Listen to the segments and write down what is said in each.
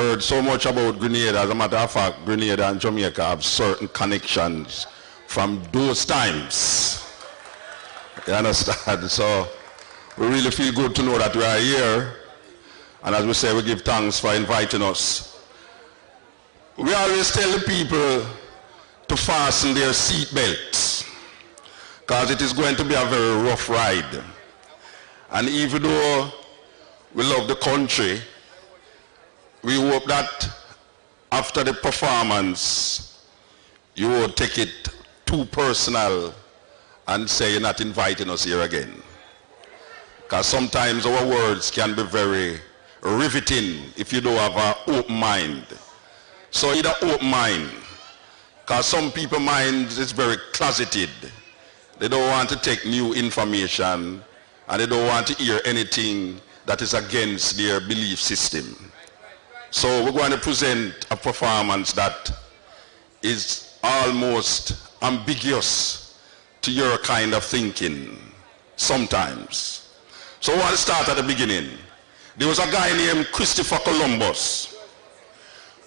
heard so much about Grenada. As a matter of fact, Grenada and Jamaica have certain connections from those times. You understand? So we really feel good to know that we are here. And as we say, we give thanks for inviting us. We always tell the people to fasten their seat belts, because it is going to be a very rough ride. And even though we love the country, we hope that after the performance, you won't take it too personal and say you're not inviting us here again. Because sometimes our words can be very riveting if you don't have an open mind. So either open mind, because some people's minds is very closeted. They don't want to take new information, and they don't want to hear anything that is against their belief system. So we're going to present a performance that is almost ambiguous to your kind of thinking sometimes. So I want to start at the beginning. There was a guy named Christopher Columbus.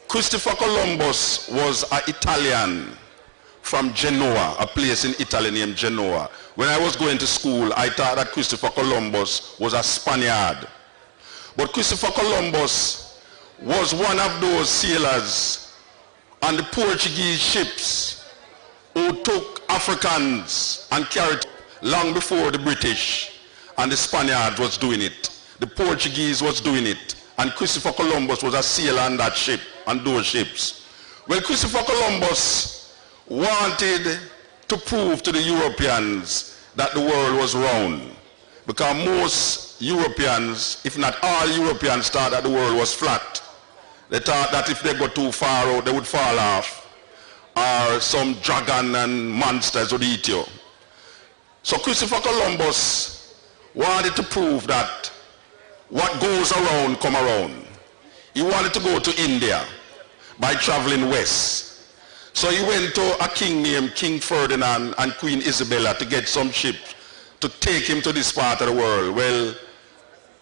Christopher Columbus was an Italian from Genoa, a place in Italy named Genoa. When I was going to school, I thought that Christopher Columbus was a Spaniard. But Christopher Columbus was one of those sailors on the Portuguese ships who took Africans and carried long before the British and the Spaniards was doing it. The Portuguese was doing it, and Christopher Columbus was a sailor on that ship, on those ships. Well, Christopher Columbus wanted to prove to the Europeans that the world was round, because most Europeans, if not all Europeans, thought that the world was flat. They thought that if they got too far out, they would fall off, or some dragon and monsters would eat you. So Christopher Columbus wanted to prove that what goes around come around. He wanted to go to India by traveling west. So he went to a king named King Ferdinand and Queen Isabella to get some ships to take him to this part of the world. Well,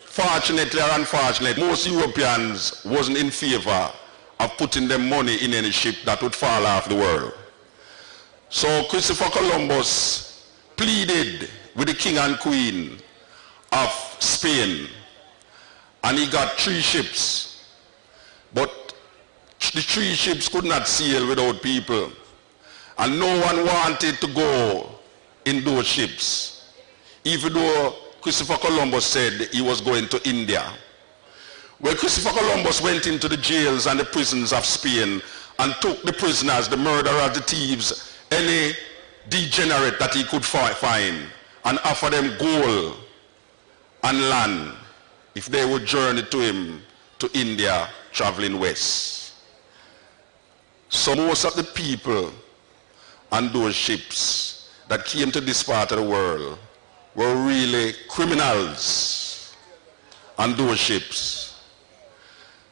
fortunately or unfortunately, most Europeans wasn't in favor of putting their money in any ship that would fall off the world. So Christopher Columbus pleaded with the king and queen of Spain, and he got 3 ships. But the 3 ships could not sail without people, and no one wanted to go in those ships, even though Christopher Columbus said he was going to India. Well, Christopher Columbus went into the jails and the prisons of Spain and took the prisoners, the murderers, the thieves, any degenerate that he could find, and offered them gold and land if they would journey to him to India, traveling west. So most of the people on those ships that came to this part of the world were really criminals on those ships.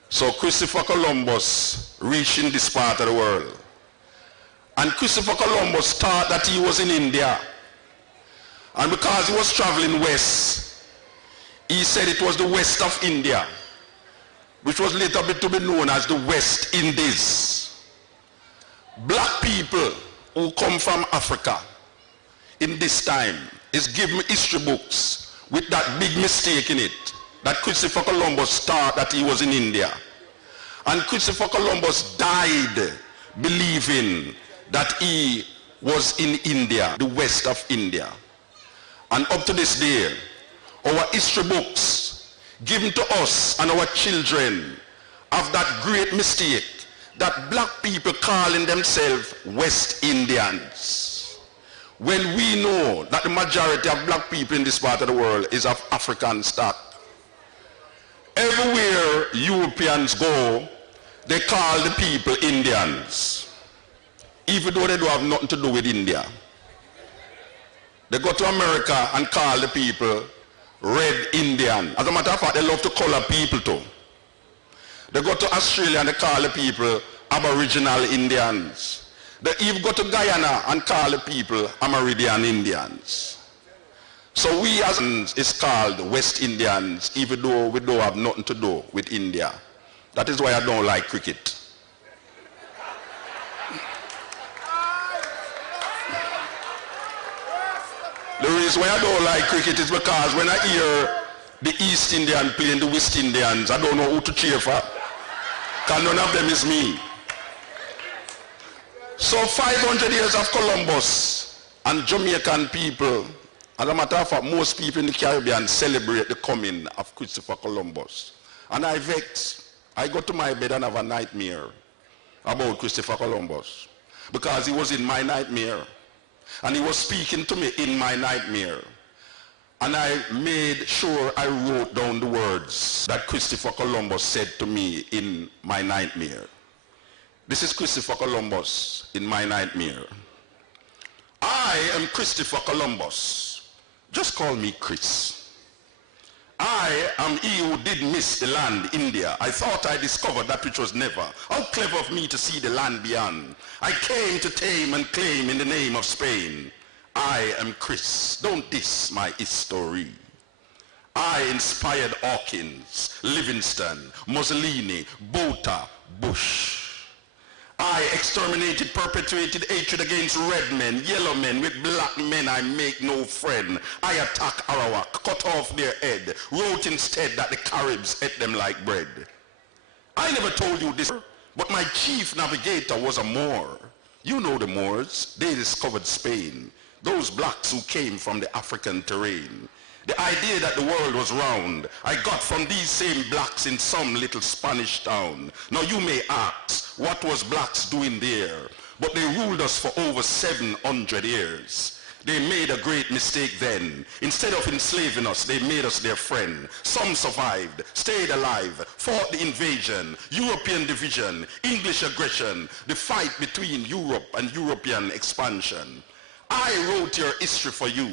So Christopher Columbus reached in this part of the world. And Christopher Columbus thought that he was in India. And because he was traveling west, he said it was the west of India, which was later to be known as the West Indies. Black people who come from Africa in this time is given history books with that big mistake in it, that Christopher Columbus thought that he was in India. And Christopher Columbus died believing that he was in India, the west of India. And up to this day, our history books given to us and our children have that great mistake that black people calling themselves West Indians, when we know that the majority of black people in this part of the world is of African stock. Everywhere Europeans go, they call the people Indians, even though they don't have nothing to do with India. They go to America and call the people Red Indian. As a matter of fact, they love to color people too. They go to Australia and they call the people Aboriginal Indians. They even go to Guyana and call the people Amerindian Indians. So we as is called West Indians, even though we don't have nothing to do with India. That is why I don't like cricket. The reason why I don't like cricket is because when I hear the East Indian playing the West Indians, I don't know who to cheer for. Because none of them is me. So 500 years of Columbus and Jamaican people, as a matter of fact, most people in the Caribbean celebrate the coming of Christopher Columbus. And I vex. I go to my bed and have a nightmare about Christopher Columbus. Because he was in my nightmare. And he was speaking to me in my nightmare. And I made sure I wrote down the words that Christopher Columbus said to me in my nightmare. This is Christopher Columbus in my nightmare. I am Christopher Columbus. Just call me Chris. I am he who did miss the land, India. I thought I discovered that which was never. How clever of me to see the land beyond. I came to tame and claim in the name of Spain. I am Chris. Don't diss my history. I inspired Hawkins, Livingston, Mussolini, Botha, Bush. I exterminated, perpetuated hatred against red men, yellow men. With black men I make no friend. I attack Arawak, cut off their head, wrote instead that the Caribs ate them like bread. I never told you this, but my chief navigator was a Moor. You know the Moors. They discovered Spain. Those blacks who came from the African terrain. The idea that the world was round, I got from these same blacks in some little Spanish town. Now you may ask, what was blacks doing there? But they ruled us for over 700 years. They made a great mistake then. Instead of enslaving us, they made us their friend. Some survived, stayed alive, fought the invasion, European division, English aggression, the fight between Europe and European expansion. I wrote your history for you.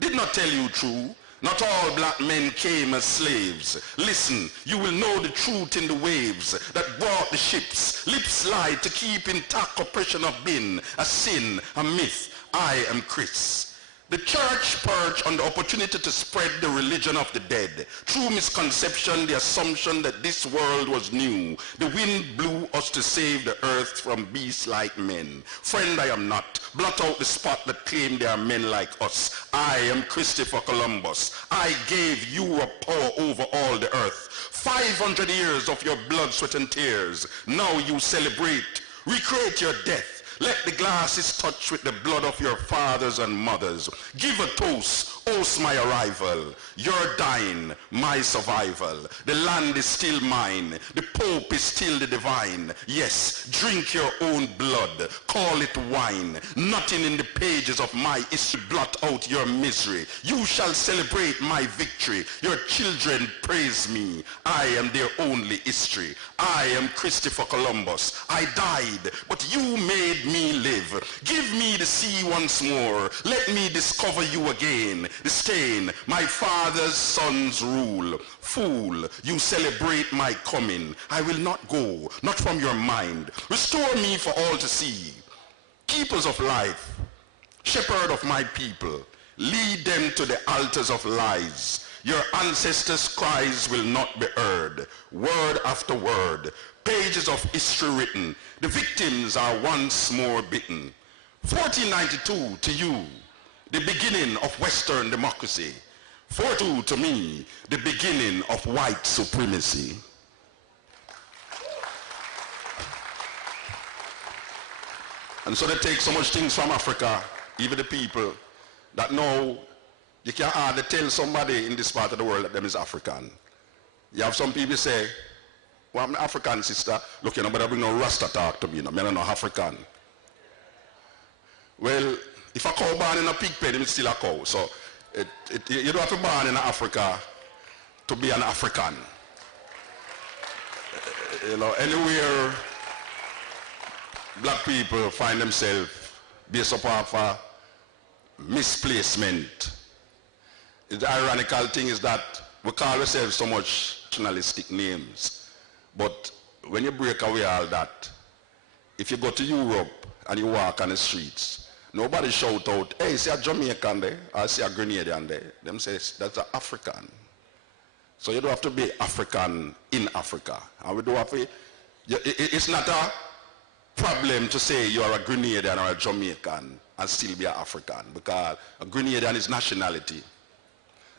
Did not tell you true. Not all black men came as slaves. Listen, you will know the truth in the waves that brought the ships. Lips lied to keep intact oppression of been a sin, a myth. I am Chris. The church perched on the opportunity to spread the religion of the dead. Through misconception, the assumption that this world was new. The wind blew us to save the earth from beasts like men. Friend, I am not. Blot out the spot that claimed there are men like us. I am Christopher Columbus. I gave Europe power over all the earth. 500 years of your blood, sweat, and tears. Now you celebrate. Recreate your death. Let the glasses touch with the blood of your fathers and mothers. Give a toast, toast my arrival. You're dying, my survival. The land is still mine. The Pope is still the divine. Yes, drink your own blood. Call it wine. Nothing in the pages of my history blot out your misery. You shall celebrate my victory. Your children praise me. I am their only history. I am Christopher Columbus. I died, but you made me live. Give me the sea once more. Let me discover you again. The stain, my father's son's rule. Fool, you celebrate my coming. I will not go, not from your mind. Restore me for all to see. Keepers of life, shepherd of my people, lead them to the altars of lies. Your ancestors' cries will not be heard. Word after word, pages of history written. The victims are once more bitten. 1492 to you, the beginning of Western democracy. 42 to me, the beginning of white supremacy. And so they take so much things from Africa, even the people, that now you can hardly tell somebody in this part of the world that them is African. You have some people say, well, I'm an African sister. Look, you know, but I bring no Rasta talk to me, you know, I'm not African. Well, if a cow born in a pig pen, it's still a cow. So you don't have to born in Africa to be an African. You know, anywhere black people find themselves based upon a misplacement. The ironical thing is that we call ourselves so much nationalistic names. But when you break away all that, if you go to Europe and you walk on the streets, nobody shout out, hey, see a Jamaican there, or see a Grenadian there. Them say, that's an African. So you don't have to be African in Africa. And we don't have to, it's not a problem to say you're a Grenadian or a Jamaican and still be an African, because a Grenadian is nationality.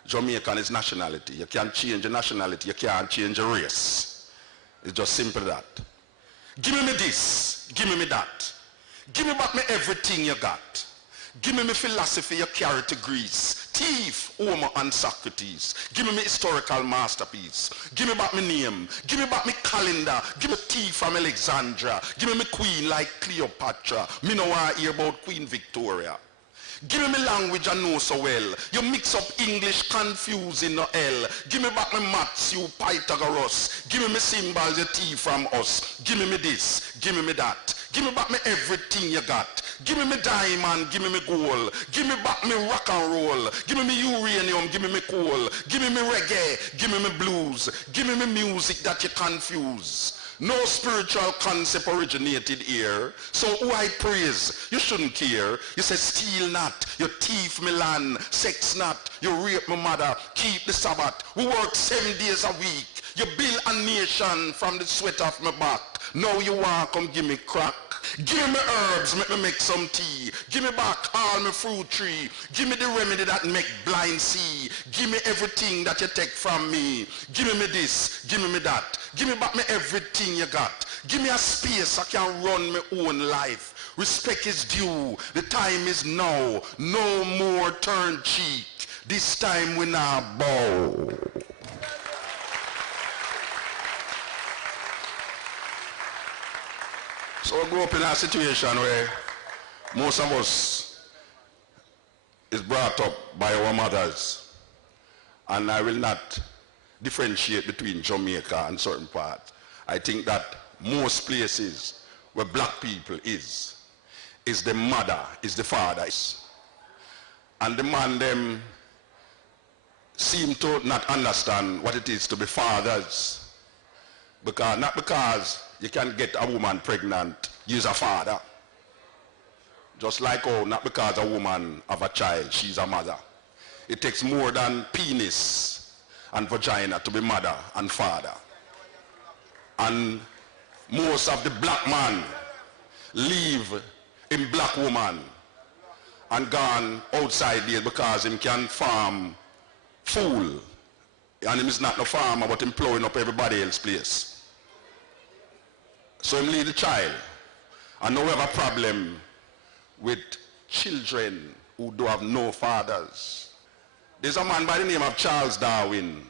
Jamaican is nationality. You can't change your nationality, you can't change your race. It's just simple that. Give me this, give me that. Give me back me everything you got. Give me philosophy you carry to Greece. Thief, Homer and Socrates. Give me historical masterpiece. Give me back my name. Give me back my calendar. Give me tea from Alexandria. Give me queen like Cleopatra. Me no want to hear about Queen Victoria. Give me language I know so well. You mix up English confusing no L. Give me back my maths, you Pythagoras. Give me symbols, you T from us. Give me this, give me that. Give me back me everything you got. Give me diamond, give me gold. Give me back me rock and roll. Give me uranium, give me coal. Give me reggae, give me blues. Give me music that you confuse. No spiritual concept originated here. So who I praise, you shouldn't care. You say steal not, you thief me land, sex not, you rape my mother, keep the Sabbath. We work 7 days a week. You build a nation from the sweat of my back. Now you want come give me crack. Give me herbs, make me make some tea. Give me back all my fruit tree. Give me the remedy that make blind see. Give me everything that you take from me. Give me this, give me that. Give me back me everything you got. Give me a space I can run my own life. Respect is due. The time is now. No more turn cheek. This time we not bow. So we grew up in a situation where most of us is brought up by our mothers. And I will not differentiate between Jamaica and certain parts. I think that most places where black people is the mother, is the father. And the man them seem to not understand what it is to be fathers. Not because you can get a woman pregnant, you's a father. Just like not because a woman have a child, she's a mother. It takes more than penis and vagina to be mother and father. And most of the black man leave in black woman and gone outside there because him can farm fool. And him is not no farmer, but him plowing up everybody else's place. So him leave the child. And now we have a problem with children who do have no fathers. There's a man by the name of Charles Darwin.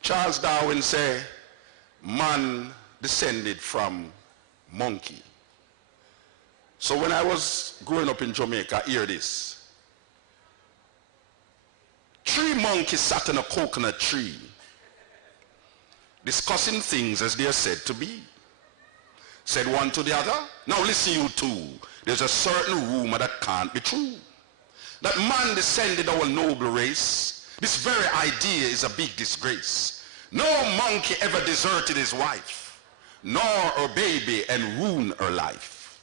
Charles Darwin say, man descended from monkey. So when I was growing up in Jamaica, hear this. 3 monkeys sat in a coconut tree, discussing things as they are said to be. Said one to the other, now listen you two, there's a certain rumor that can't be true. That man descended our noble race, this very idea is a big disgrace. No monkey ever deserted his wife, nor her baby and ruined her life.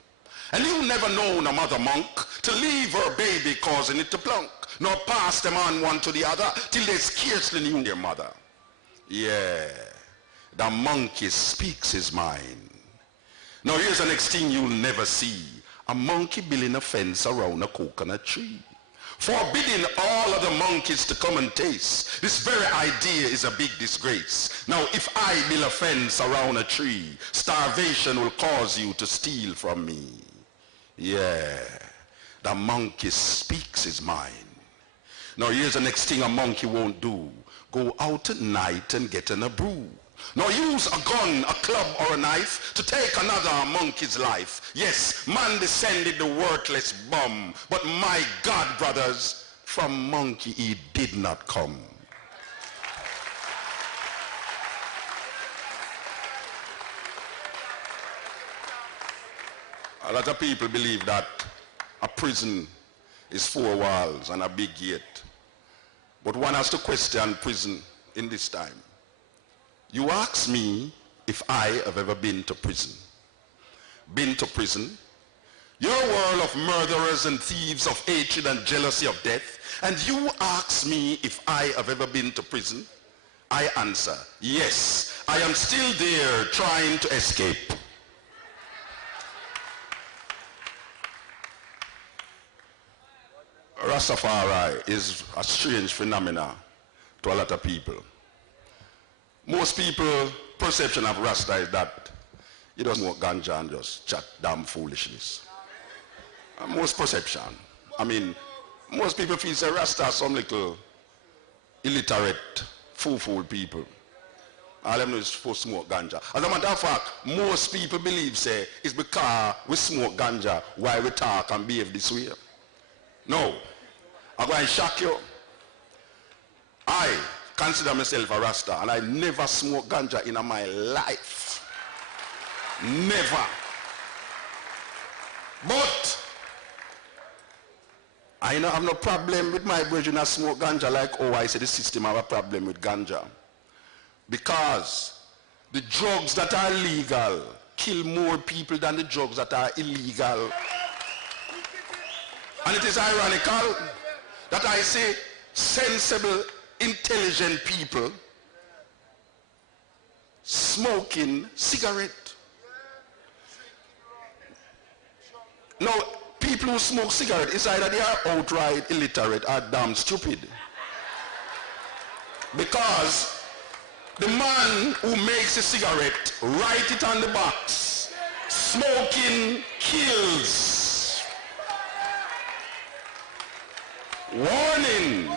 And you never known a mother monk to leave her baby causing it to plunk, nor pass them on one to the other till they scarcely knew their mother. Yeah, the monkey speaks his mind. Now here's the next thing you'll never see. A monkey building a fence around a coconut tree, forbidding all other monkeys to come and taste. This very idea is a big disgrace. Now if I build a fence around a tree, starvation will cause you to steal from me. Yeah, the monkey speaks his mind. Now here's the next thing a monkey won't do. Go out at night and get in a brew. Nor use a gun, a club, or a knife to take another monkey's life. Yes, man descended the worthless bum, but my God, brothers, from monkey he did not come. A lot of people believe that a prison is 4 walls and a big gate. But one has to question prison in this time. You ask me if I have ever been to prison. Been to prison? You're a world of murderers and thieves, of hatred and jealousy of death. And you ask me if I have ever been to prison? I answer, yes, I am still there trying to escape. Rastafari is a strange phenomenon to a lot of people. Most people's perception of Rasta is that he doesn't smoke ganja and just chat damn foolishness. Most perception. I mean, most people feel say Rasta are some little illiterate, fool people. All them know is supposed to smoke ganja. As a matter of fact, most people believe say it's because we smoke ganja while we talk and behave this way. No. I'm going to shock you. I consider myself a Rasta and I never smoke ganja in my life. Never. But I don't have no problem with my brethren that smoke ganja like, oh, I say the system have a problem with ganja. Because the drugs that are legal kill more people than the drugs that are illegal. And it is ironical that I say sensible, intelligent people smoking cigarette. Now, people who smoke cigarette, it's either they are outright illiterate or damn stupid. Because the man who makes a cigarette, write it on the box, smoking kills. Warning,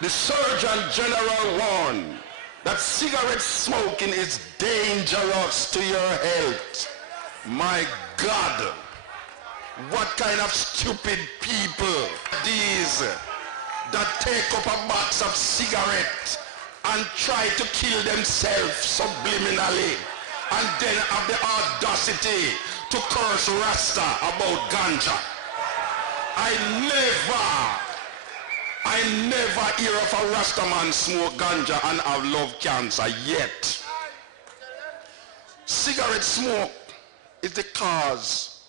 the Surgeon General warned that cigarette smoking is dangerous to your health. My God, what kind of stupid people these that take up a box of cigarettes and try to kill themselves subliminally and then have the audacity to curse Rasta about ganja. I never hear of a Rasta man smoke ganja and have love cancer yet. Cigarette smoke is the cause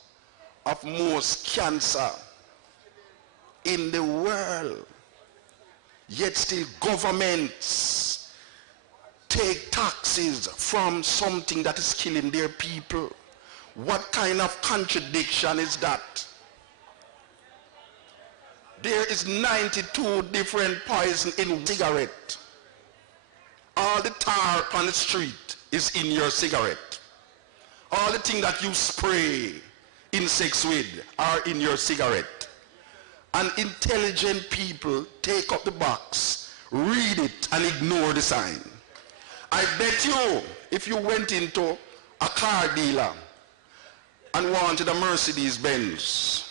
of most cancer in the world. Yet still governments take taxes from something that is killing their people. What kind of contradiction is that? There is 92 different poisons in cigarette. All the tar on the street is in your cigarette. All the things that you spray insects with are in your cigarette. And intelligent people take up the box, read it, and ignore the sign. I bet you, if you went into a car dealer and wanted a Mercedes-Benz,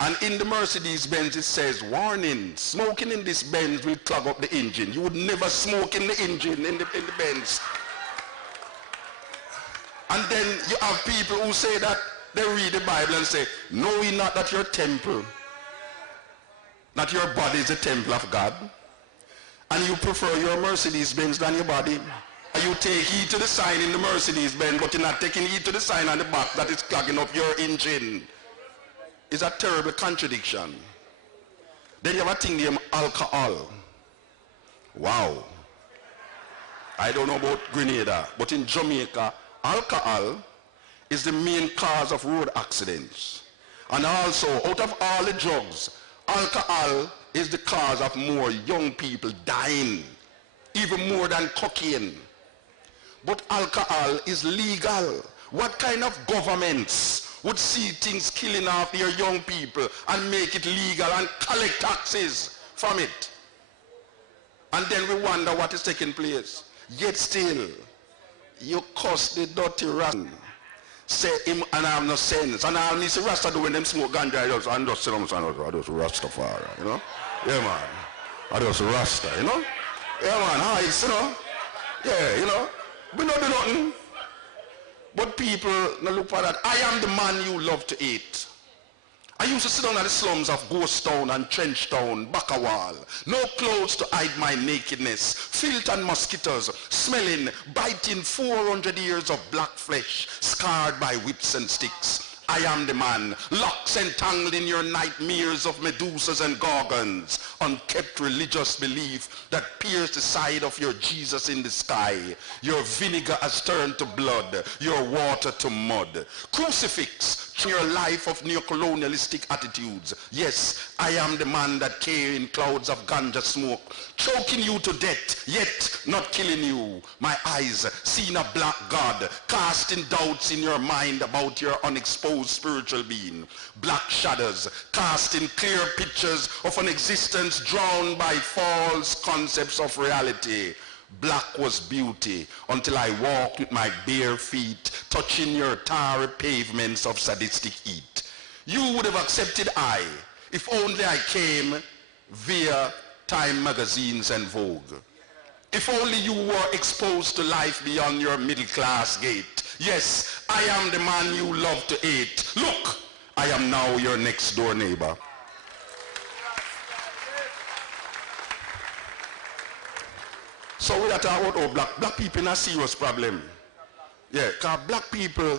and in the Mercedes-Benz it says, warning, smoking in this Benz will clog up the engine. You would never smoke in the engine in the Benz. And then you have people who say that they read the Bible and say, know ye not that your temple, not your body is the temple of God? And you prefer your Mercedes-Benz than your body. And you take heed to the sign in the Mercedes-Benz, but you're not taking heed to the sign on the back that is clogging up your engine. It's a terrible contradiction. Then you have a thing named alcohol. Wow. I don't know about Grenada, but in Jamaica, alcohol is the main cause of road accidents. And also, out of all the drugs, alcohol is the cause of more young people dying, even more than cocaine. But alcohol is legal. What kind of governments would see things killing off their young people and make it legal and collect taxes from it? And then we wonder what is taking place. Yet still, you cuss the dirty Rasta. Say him and I have no sense. And I need to Rasta do when them smoke ganja. I just say, I just Rastafari, you know? Yeah, man. I just Rasta, you know? Yeah, man. Hides, you know? Yeah, you know? We don't do nothing. But people now look for that. I am the man you love to eat. I used to sit down at the slums of Ghost Town and Trench Town, Bakawal. No clothes to hide my nakedness. Filth and mosquitoes, smelling, biting 400 years of black flesh, scarred by whips and sticks. I am the man, locks entangled in your nightmares of Medusas and Gorgons. unkept religious belief that pierced the side of your Jesus in the sky. Your vinegar has turned to blood, your water to mud. Crucifix your life of neo-colonialistic attitudes. Yes, I am the man that came in clouds of ganja smoke, choking you to death, yet not killing you. My eyes seen a black God, casting doubts in your mind about your unexposed spiritual being. Black shadows, casting clear pictures of an existence drowned by false concepts of reality. Black was beauty until I walked with my bare feet, touching your tarry pavements of sadistic heat. You would have accepted I, if only I came via Time magazines and Vogue. If only you were exposed to life beyond your middle class gate. Yes, I am the man you love to hate. Look, I am now your next door neighbor. So we are talking about black people in a serious problem. Yeah, because black people,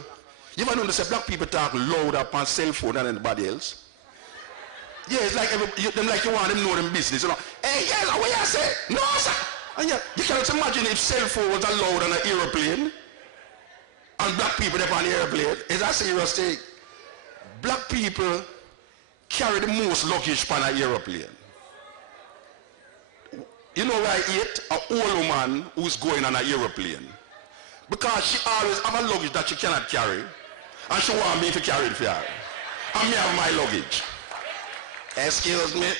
you ever notice that black people talk louder on cell phone than anybody else? Yeah, it's like them like you want them know them business. You know, hey, yeah, what you say? No, sir. And yeah, you cannot imagine if cell phone was allowed on an aeroplane and black people up on the airplane. Is that a serious thing? Black people carry the most luggage on an aeroplane. You know why I hate an old woman who's going on an aeroplane? Because she always have a luggage that she cannot carry, and she want me to carry it for her. And me have my luggage. Excuse me,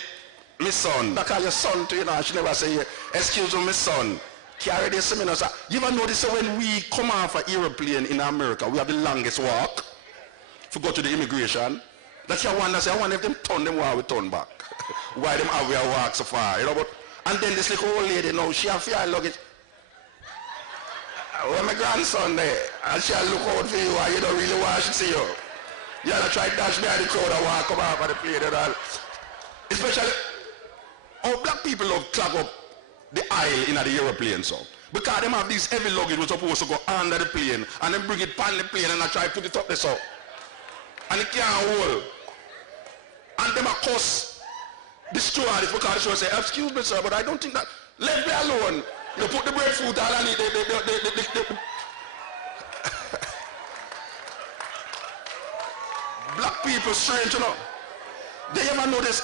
my son. I call your son to you know, she never say, excuse me, my son. Carry this to me. You ever notice that when we come off an aeroplane in America, we have the longest walk to go to the immigration? That's your wonder. I wonder if them turn them while we turn back. Why them have we walk so far, you know? But and then this little old lady now, she have fear luggage. When my grandson there, and she'll look out for you and you don't really want to see you. You have to try to dash behind the crowd and walk come off of the plane and all. Especially, how black people love clog up the aisle in the aeroplane so. Because them have these heavy luggage was supposed to go under the plane and then bring it on the plane and I try to put it up there so. And it can't hold. And them of course, the stewardess, because the stewardess say, excuse me sir, but I don't think that, let me alone. You put the breadfruit all on it, black people strange, you know. They ever notice,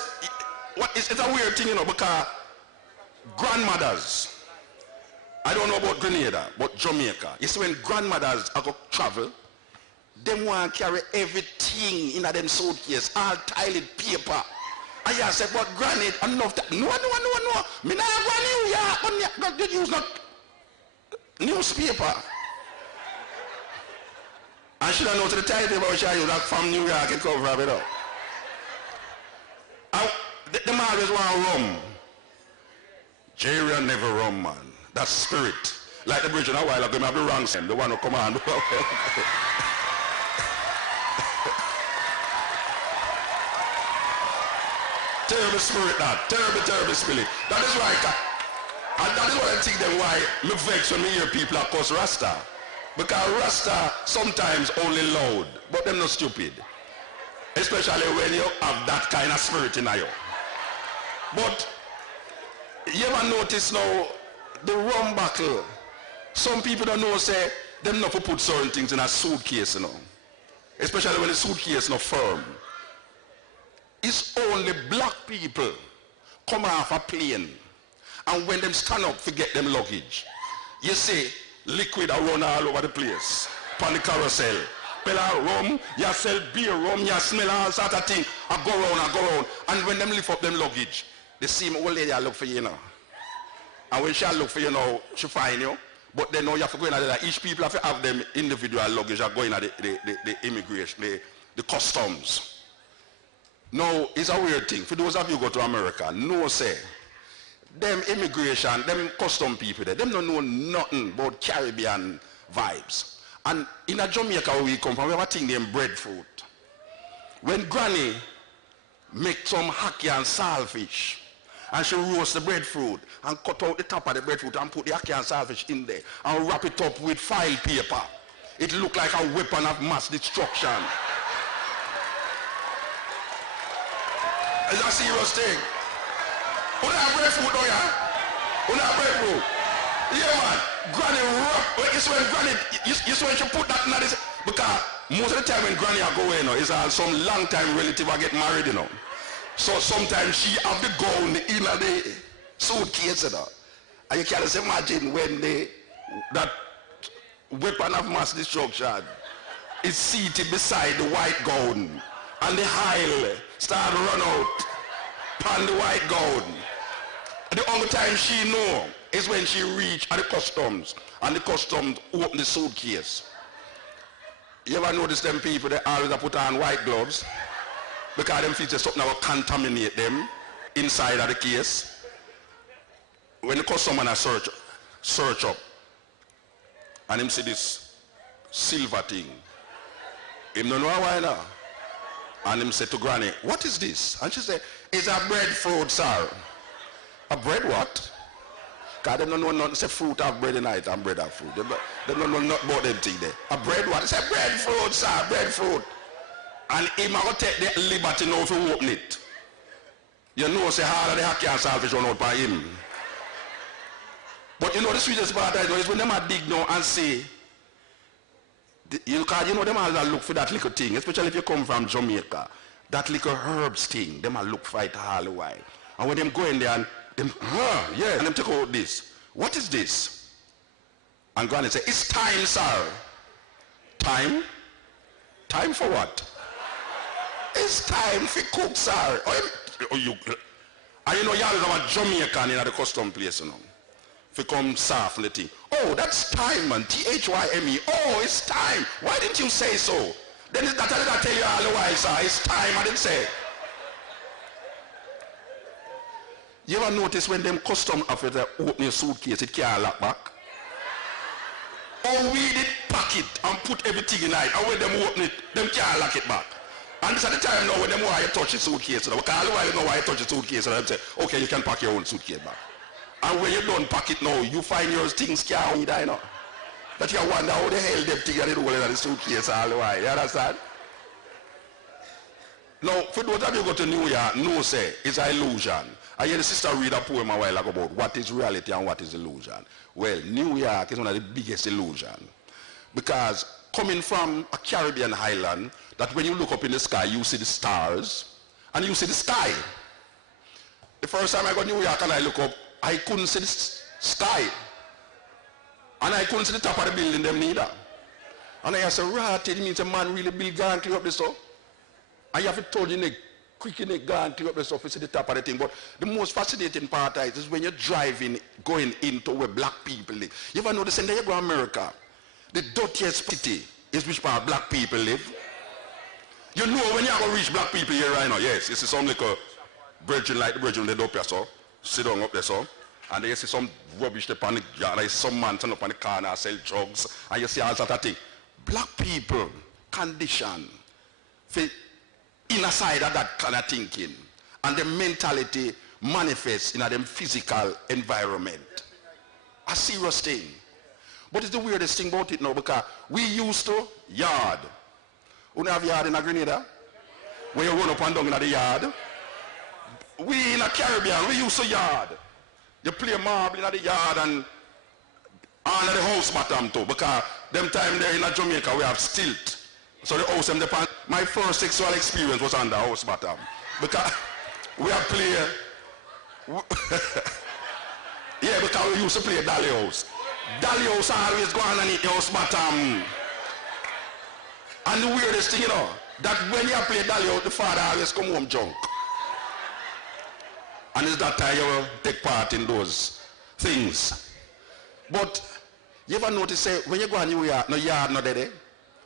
it's a weird thing, you know, because grandmothers, I don't know about Grenada, but Jamaica, you see when grandmothers are going to travel, they want to carry everything in them suitcase, all tiled paper. And I said, but granny, enough that. No. Me not go New York, but you use not newspaper. And she don't know to the title about she use that from New York and cover of it up. The man always want rum. Jerry never rum, man. That's spirit. Like the bridge in a while ago, I have the wrong side, the one who come on. Terrible spirit that, terrible spirit. That is why, and that is what I think then why me vex when me hear people are called Rasta. Because Rasta sometimes only loud, but them not stupid. Especially when you have that kind of spirit in you. But you ever notice now, the rum buckle, some people don't know say, them not to put certain things in a suitcase, you know. Especially when the suitcase not firm. It's only black people come off a plane and when them stand up forget them luggage. You see liquid are run all over the place on the carousel. Pella rum, you sell beer rum, you smell all sort of thing. I go round. And when them lift up them luggage, they see my old lady I look for you now. And when she look for you now, she find you. But then now you have to go in there. Each people have to have them individual luggage are going at the immigration, the customs. Now, it's a weird thing. For those of you who go to America, no say, them immigration, them custom people there, them don't know nothing about Caribbean vibes. And in a Jamaica where we come from, we have a thing named breadfruit. When Granny make some hacky and saltfish, and she roast the breadfruit and cut out the top of the breadfruit and put the hacky and saltfish in there and wrap it up with file paper, it look like a weapon of mass destruction. It's a serious thing. Una have breadfruit, oh yeah? Una have breadfruit. Yeah, man. Granny rough. It's when Granny, you see when she put that in this, because most of the time when Granny are going, you know, it's some long time relative are get married, you know. So sometimes she have the gown in the suitcase, you know. And you can't just imagine when that weapon of mass destruction is seated beside the white gown and the aisle start run out upon the white gown. The only time she know is when she reach at the customs and the customs open the suitcase. You ever notice them people, they always put on white gloves because them features something that will contaminate them inside of the case. When the customer search up and him see this silver thing, him don't know why now. And him say to Granny, what is this? And she say, it's a breadfruit, sir. A bread what? Because they don't know nothing. Say fruit have bread in it and bread have fruit. They don't know nothing about them thing there. A bread what? They say breadfruit, sir, breadfruit. And him are going to take the liberty now to open it. You know, say how the hacky and salvage run out by him. But you know the sweetest part is when them are dig now and say, you know them all look for that little thing, especially if you come from Jamaica. That little herbs thing, them all look for it all the while. And when them go in there and them, yeah, and them take out this. What is this? And Granny say, it's time, sir. Time? Time for what? It's time for cook, sir. And you know y'all have a Jamaican in the custom place, you know. If come soft and the thing. Oh, that's time, man. T-H-Y-M-E. Oh, it's time. Why didn't you say so? Then that I tell you all the while, sir. It's time, I didn't say. You ever notice when them custom officer open your suitcase, it can't lock back? Oh, we did pack it and put everything in it. And when them open it, them can't lock it back. And this at the time now when them why you touch the suitcase. Because all the while you know why you touch the suitcase. And them say, okay, you can pack your own suitcase back. And when you don't pack it now, you find your things can't hold, you know. That you wonder how the hell them things are rolling in the suitcase all the while. You understand? Now, for those of you who go to New York, no say, it's an illusion. I hear the sister read a poem a while ago about what is reality and what is illusion. Well, New York is one of the biggest illusion. Because coming from a Caribbean island, that when you look up in the sky, you see the stars and you see the sky. The first time I got to New York and I look up, I couldn't see the sky. And I couldn't see the top of the building them neither. And I said, right, it means a man really build gun clear up the stuff. I have to told you, quick in the gun clear up the stuff, you see the top of the thing. But the most fascinating part is when you're driving, going into where black people live. You ever notice in the you go America, the dirtiest city is which part black people live? You know when you're going to reach black people here right now, yes, you see some like a virgin like the virgin they don't so. Sit down up there, so. And then you see some rubbish upon the yard, like some man turn up on the corner, sell drugs, and you see all that of thing. Black people condition for inner side of that kind of thinking. And the mentality manifests in them physical environment. A serious thing. But it's the weirdest thing about it now because we used to yard. You have yard in a Grenada? When you run up and down in the yard. We in a Caribbean, we use a yard. You play marble in the yard and under the house bottom too. Because them time there in Jamaica we have stilt. So the house them depend. My first sexual experience was on the house bottom. Because we have play. Yeah, because we used to play dolly house. Dolly house always go on and eat the house bottom. And the weirdest thing, you know, that when you play dolly house, the father always come home drunk. And it's that time you take part in those things. But you ever notice, say, when you go in New York, no yard not there.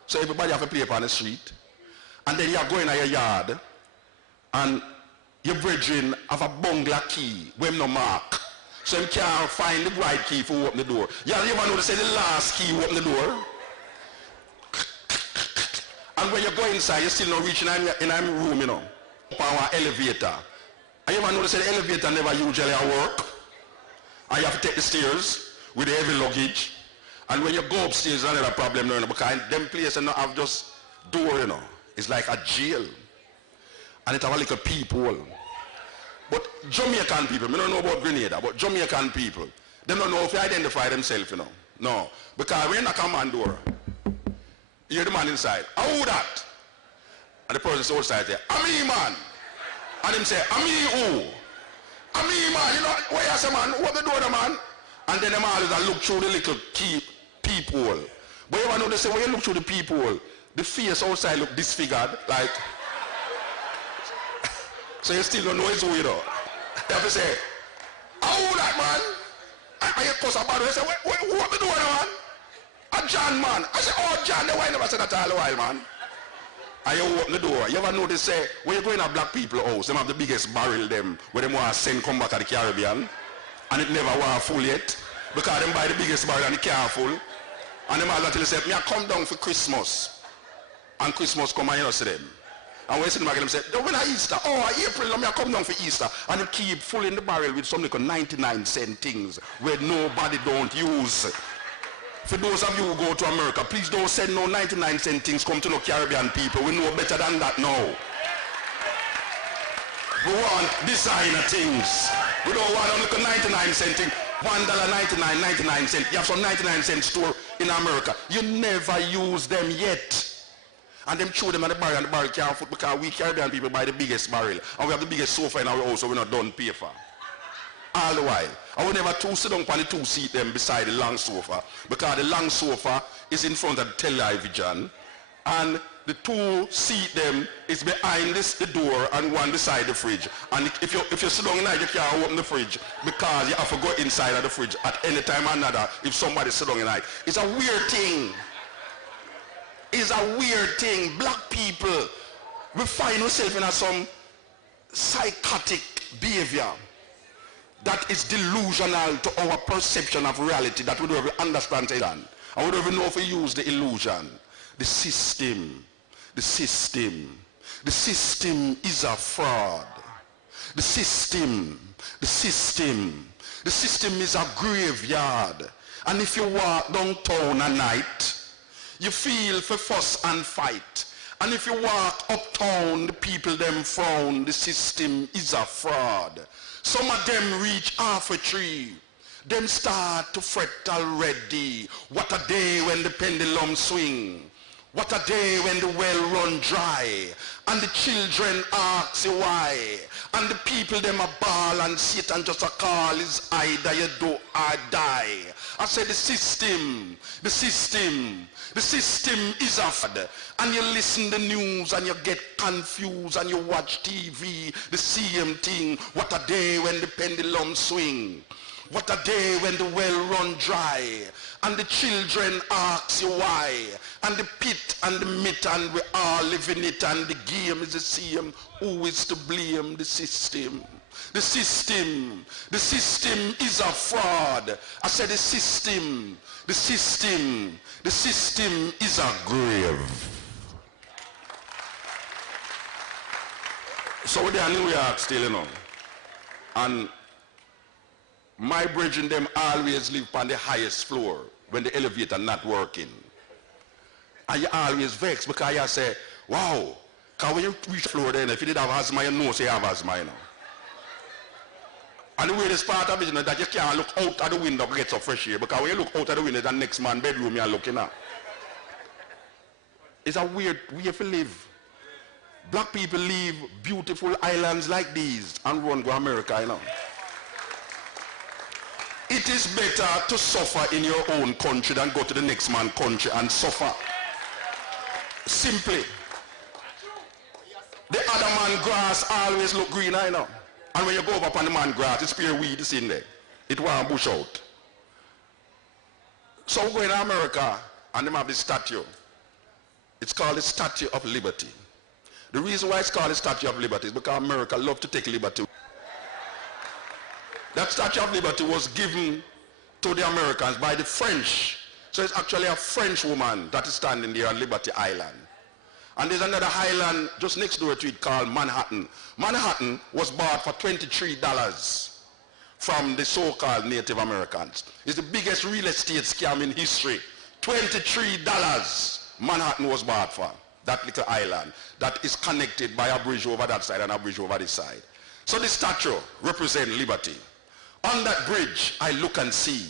So everybody have to play upon the street. And then you are going to your yard and your brethren have a bungler key when no mark. So you can't find the right key for open the door. You ever notice, say, the last key open the door? And when you go inside, you still not reaching in a room, you know, up on an elevator. And you ever notice the elevator never usually work? And you have to take the stairs with the heavy luggage. And when you go upstairs, there's another problem, you know, because them places don't have just door, you know. It's like a jail. And it have a little peephole. But Jamaican people, I don't know about Grenada, but Jamaican people, they don't know if they identify themselves, you know. No. Because when you knock on man door, you hear the man inside, who that? And the person outside say, me man. And him say, me who? Me man, you know, where you say man, what the door the man? And then them always look through the little key peephole. But you ever know they say when you look through the peephole, the face outside look disfigured, like so you still don't know it's who, you know. You have to say, who that man? And you cuss about it, you say, what the door the man? A John man. I say, oh John, why never said that all the while, man? And you open the door. You ever notice say when you go in a black people house, them have the biggest barrel them where them want to send come back to the Caribbean. And it never was full yet. Because them buy the biggest barrel and the car full. And them all actually say, me I come down for Christmas. And Christmas come and you know see them. And when you see them again, them say, when I Easter, April, me I come down for Easter. And you keep filling the barrel with some like 99-cent things where nobody don't use. For those of you who go to America, please don't send no 99-cent things come to no Caribbean people. We know better than that now. We want designer things. We don't want only 99-cent thing. $1.99, 99 cents. You have some 99-cent store in America. You never use them yet. And them throw them at the barrel and the barrel can't foot because we Caribbean people buy the biggest barrel. And we have the biggest sofa in our house so we're not done pay for. All the while. I will never sit down on the two seat them beside the long sofa because the long sofa is in front of the television and the two seat them is behind the door and one beside the fridge. And if you sit down tonight, you can't open the fridge because you have to go inside of the fridge at any time or another if somebody sit down tonight. It's a weird thing. It's a weird thing. Black people, we find ourselves in some psychotic behavior that is delusional to our perception of reality that we don't even understand it. And we don't even know if we use the illusion. The system is a fraud. The system is a graveyard. And if you walk downtown at night, you feel for fuss and fight. And if you walk uptown, the people them frown. The system is a fraud. Some of them reach half a tree. Them start to fret already. What a day when the pendulum swing. What a day when the well run dry. And the children ask you why. And the people them a ball and sit and just a call is either you do or die. I say the system is a fraud. And you listen the news and you get confused and you watch TV, the same thing. What a day when the pendulum swing. What a day when the well run dry. And the children ask you why. And the pit and the myth and we all live in it and the game is the same. Who is to blame? The system. The system is a fraud. I said the system is a grave. So we're in New York still, you know. And my brethren them always live on the highest floor when the elevator not working. And you always vex because you say, wow, because when you reach the floor then, if you did have asthma, you know say you have asthma, you know. And the weirdest part of it is that you can't look out of the window to get some fresh air because when you look out of the window, the next man's bedroom you're looking at. It's a weird way to live. Black people leave beautiful islands like these and run to America, you know. It is better to suffer in your own country than go to the next man's country and suffer. Simply. The other man's grass always look greener, you know. And when you go up on the man's grass, it's pure weed is in there. It won't bush out. So we go in America and they have this statue. It's called the Statue of Liberty. The reason why it's called the Statue of Liberty is because America loves to take liberty. That Statue of Liberty was given to the Americans by the French. So it's actually a French woman that is standing there on Liberty Island. And there's another island just next door to it called Manhattan. Manhattan was bought for $23 from the so-called Native Americans. It's the biggest real estate scam in history. $23 Manhattan was bought for, that little island that is connected by a bridge over that side and a bridge over this side. So this statue represents liberty. On that bridge, I look and see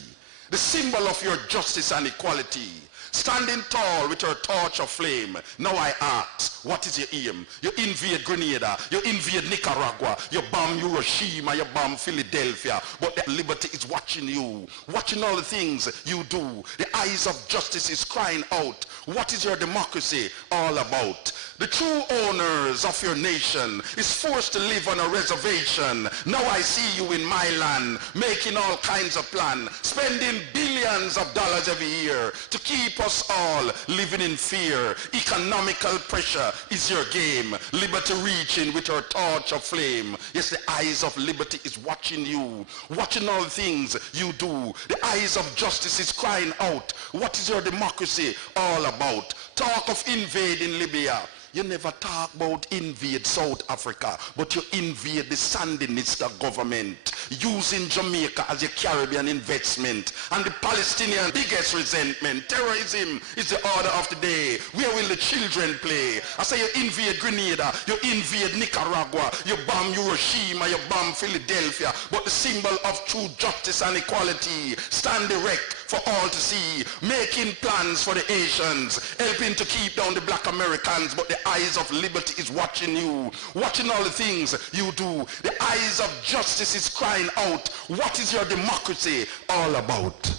the symbol of your justice and equality, standing tall with your torch of flame. Now I ask, what is your aim? You invade Grenada, you invade Nicaragua, you bomb Hiroshima, you bomb Philadelphia, but the liberty is watching you, watching all the things you do. The eyes of justice is crying out, what is your democracy all about? The true owners of your nation is forced to live on a reservation. Now I see you in my land, making all kinds of plans, spending billions of dollars every year to keep us all living in fear. Economical pressure is your game. Liberty reaching with her torch of flame. Yes, the eyes of liberty is watching you, watching all things you do. The eyes of justice is crying out, what is your democracy all about? Talk of invading Libya. You never talk about invade South Africa, but you invade the Sandinista government, using Jamaica as a Caribbean investment. And the Palestinian biggest resentment, terrorism is the order of the day. Where will the children play? I say you invade Grenada, you invade Nicaragua, you bomb Hiroshima, you bomb Philadelphia, but the symbol of true justice and equality stand erect for all to see, making plans for the Asians, helping to keep down the black Americans, but the eyes of liberty is watching you, watching all the things you do. The eyes of justice is crying out, what is your democracy all about?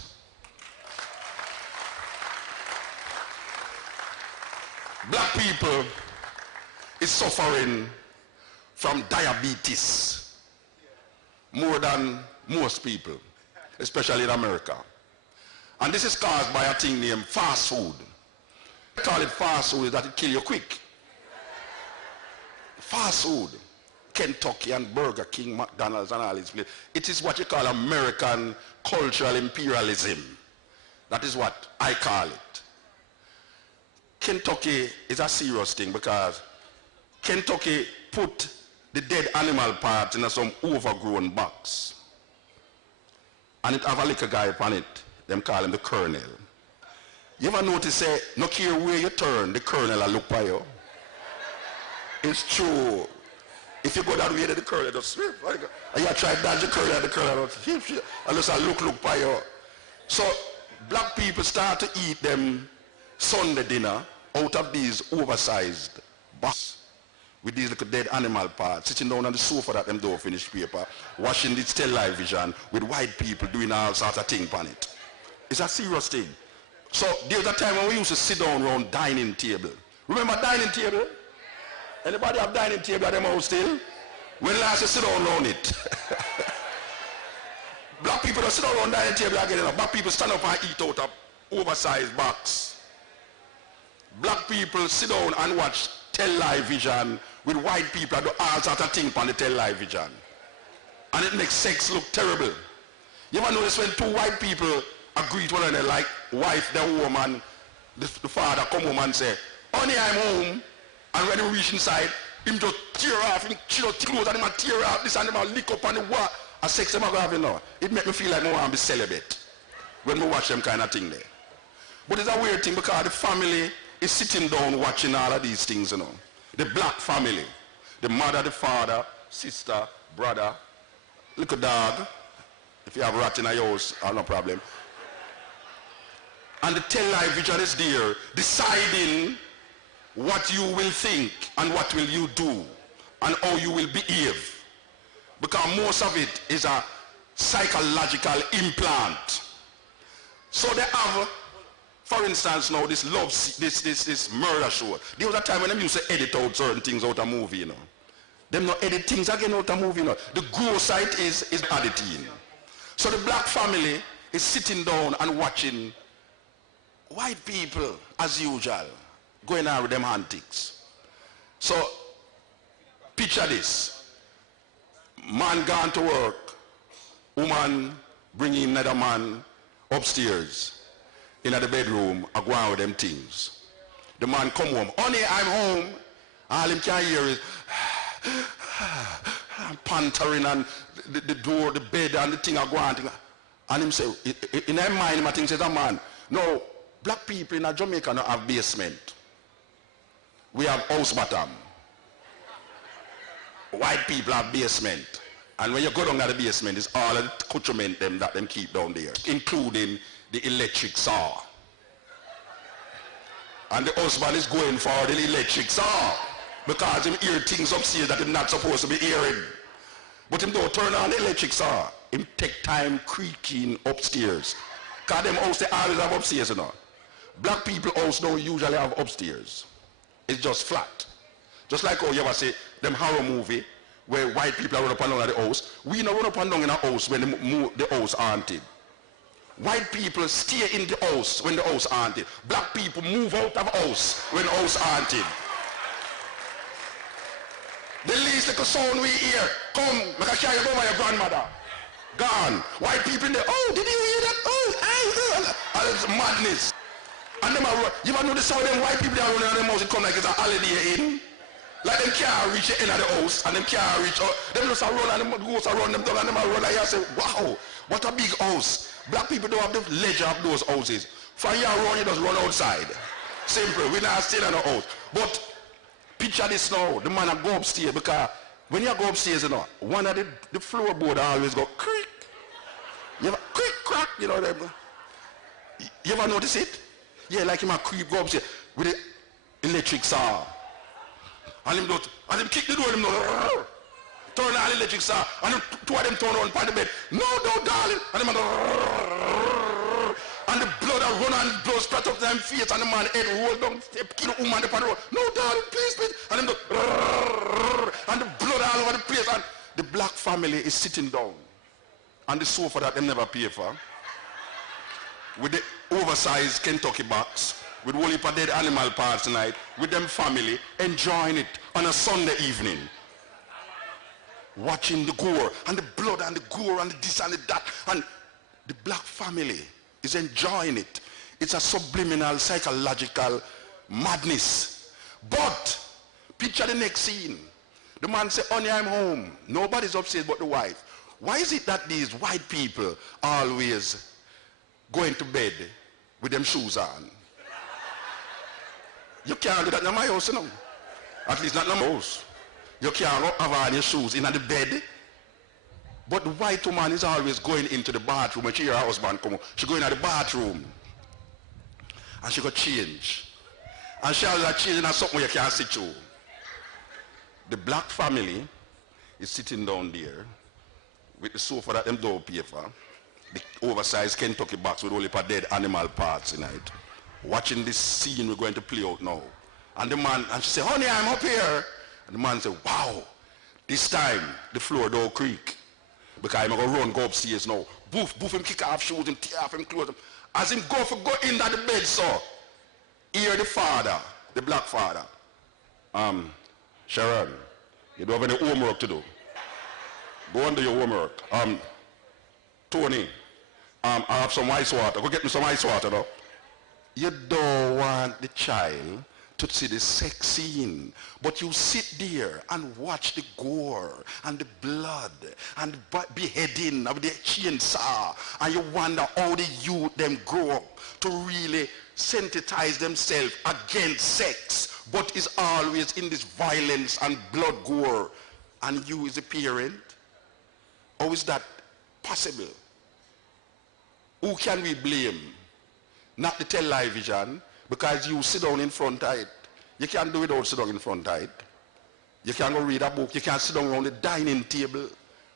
Black people is suffering from diabetes more than most people, especially in America. And this is caused by a thing named fast food. They call it fast food is that it kill you quick. Fast food, Kentucky and Burger King, McDonald's and all these places. It is what you call American cultural imperialism. That is what I call it. Kentucky is a serious thing because Kentucky put the dead animal parts in some overgrown box. And it have a little guy upon it. Them call him the colonel. You ever notice, say, no care where you turn, the colonel will look by you? It's true. If you go that way, the colonel just sweep. And you try to dodge the colonel just look by you. So black people start to eat them Sunday dinner out of these oversized boxes with these little dead animal parts, sitting down on the sofa that them don't finish paper, watching this television with white people doing all sorts of things on it. It's a serious thing. So there was a time when we used to sit down around dining table. Remember dining table? Anybody have dining table at them house still? When last you sit down around it? Black people don't sit down around dining table again. Black people stand up and eat out of oversized box. Black people sit down and watch television with white people that do all sorts of things on the television. And it makes sex look terrible. You ever notice when two white people agree to one another, like wife, the woman, the father come home and say, honey, I'm home. And when you reach inside, him just tear off, him just close and him tear off, this and him lick up on the wall. And sex them are going to have, you know. It make me feel like I want to be celibate when we watch them kind of thing there. But it's a weird thing because the family is sitting down watching all of these things, you know. The black family, the mother, the father, sister, brother, little dog. If you have a rat in your house, no problem. And the television is there deciding what you will think and what will you do and how you will behave. Because most of it is a psychological implant. So they have, for instance, now this love, this murder show. There was a time when them used to edit out certain things out of movie, you know. Them not edit things again out of movie, you know. The gross side is editing. So the black family is sitting down and watching white people, as usual, going on with them antics. So, picture this. Man gone to work, woman bringing another man upstairs in the bedroom and go on with them things. The man come home, honey, I'm home. All him can hear is pantering and the door, the bed and the thing are going. And him say, in his mind, I think says a man, no, black people in Jamaica don't have basement. We have house bottom. White people have basement. And when you go down to the basement, it's all the accoutrement them that them keep down there, including the electric saw. And the husband is going for the electric saw because he hear things upstairs that he's not supposed to be hearing. But him don't turn on the electric saw. Him take time creaking upstairs. Because them house they always have upstairs, you know. Black people house don't usually have upstairs. It's just flat. Just like how you ever say, them horror movie, where white people are run up and down at the house. We don't run up and down in a house when the house haunted. White people stay in the house when the house haunted. Black people move out of the house when the house haunted. The least little sound we hear, come, make a carry over your grandmother. Gone. White people in there, oh, did you hear that? Oh, it's madness. And them are, you ever know the sound of them white people that are running on the house, it come like it's a holiday in. Like them can't reach the end of the house and them can't reach out. Them just run and them goes around them down and them run like I say, wow, what a big house. Black people don't have the leisure of those houses. From here around you just run outside. Simple, we're not staying in the house. But picture this now, the man go upstairs because when you go upstairs, you know, one of the floorboard always go creak. You ever creak, crack, you know them. You ever notice it? Yeah, like him a creep go upstairs with the electric saw. And him kick the door, him turn on the electric saw, and him, two of them turn on the bed. No, darling. And him and the blood run and blood splat up them face, and the man head roll down, kill the woman upon the road. No, darling, please. And him and the blood all over the place, and the black family is sitting down on the sofa that them never pay for, with the oversized Kentucky box, with whole heap of dead animal parts tonight, with them family, enjoying it on a Sunday evening. Watching the gore, and the blood, and the gore, and the this and the that, and the black family is enjoying it. It's a subliminal, psychological madness. But, picture the next scene. The man say, honey, I'm home. Nobody's upstairs but the wife. Why is it that these white people always going to bed with them shoes on? You can't do that in my house, you know. At least not in my house. You can't have on your shoes in the bed. But the white woman is always going into the bathroom when she hear her husband come. She go in the bathroom. And she go change. And she always change in something you can't sit through. The black family is sitting down there with the sofa that them don't pay for. The oversized Kentucky box with all the dead animal parts in it. Watching this scene we're going to play out now. And the man, and she say, honey, I'm up here. And the man say, wow, this time the floor don't creak. Because I'm going to go upstairs now. Boof, him kick off shoes, him tear off him clothes. As him go into the bed, so, hear the father, the black father. Sharon, you don't have any homework to do. Go and do your homework. Tony, I have some ice water. Go get me some ice water, though. You don't want the child to see the sex scene, but you sit there and watch the gore and the blood and the beheading of the chainsaw, and you wonder how the youth them grow up to really sensitize themselves against sex, but is always in this violence and blood gore. And you as a parent, how is that possible? Who can we blame? Not the television, because you sit down in front of it. You can't do it without sit down in front of it. You can't go read a book. You can't sit down around the dining table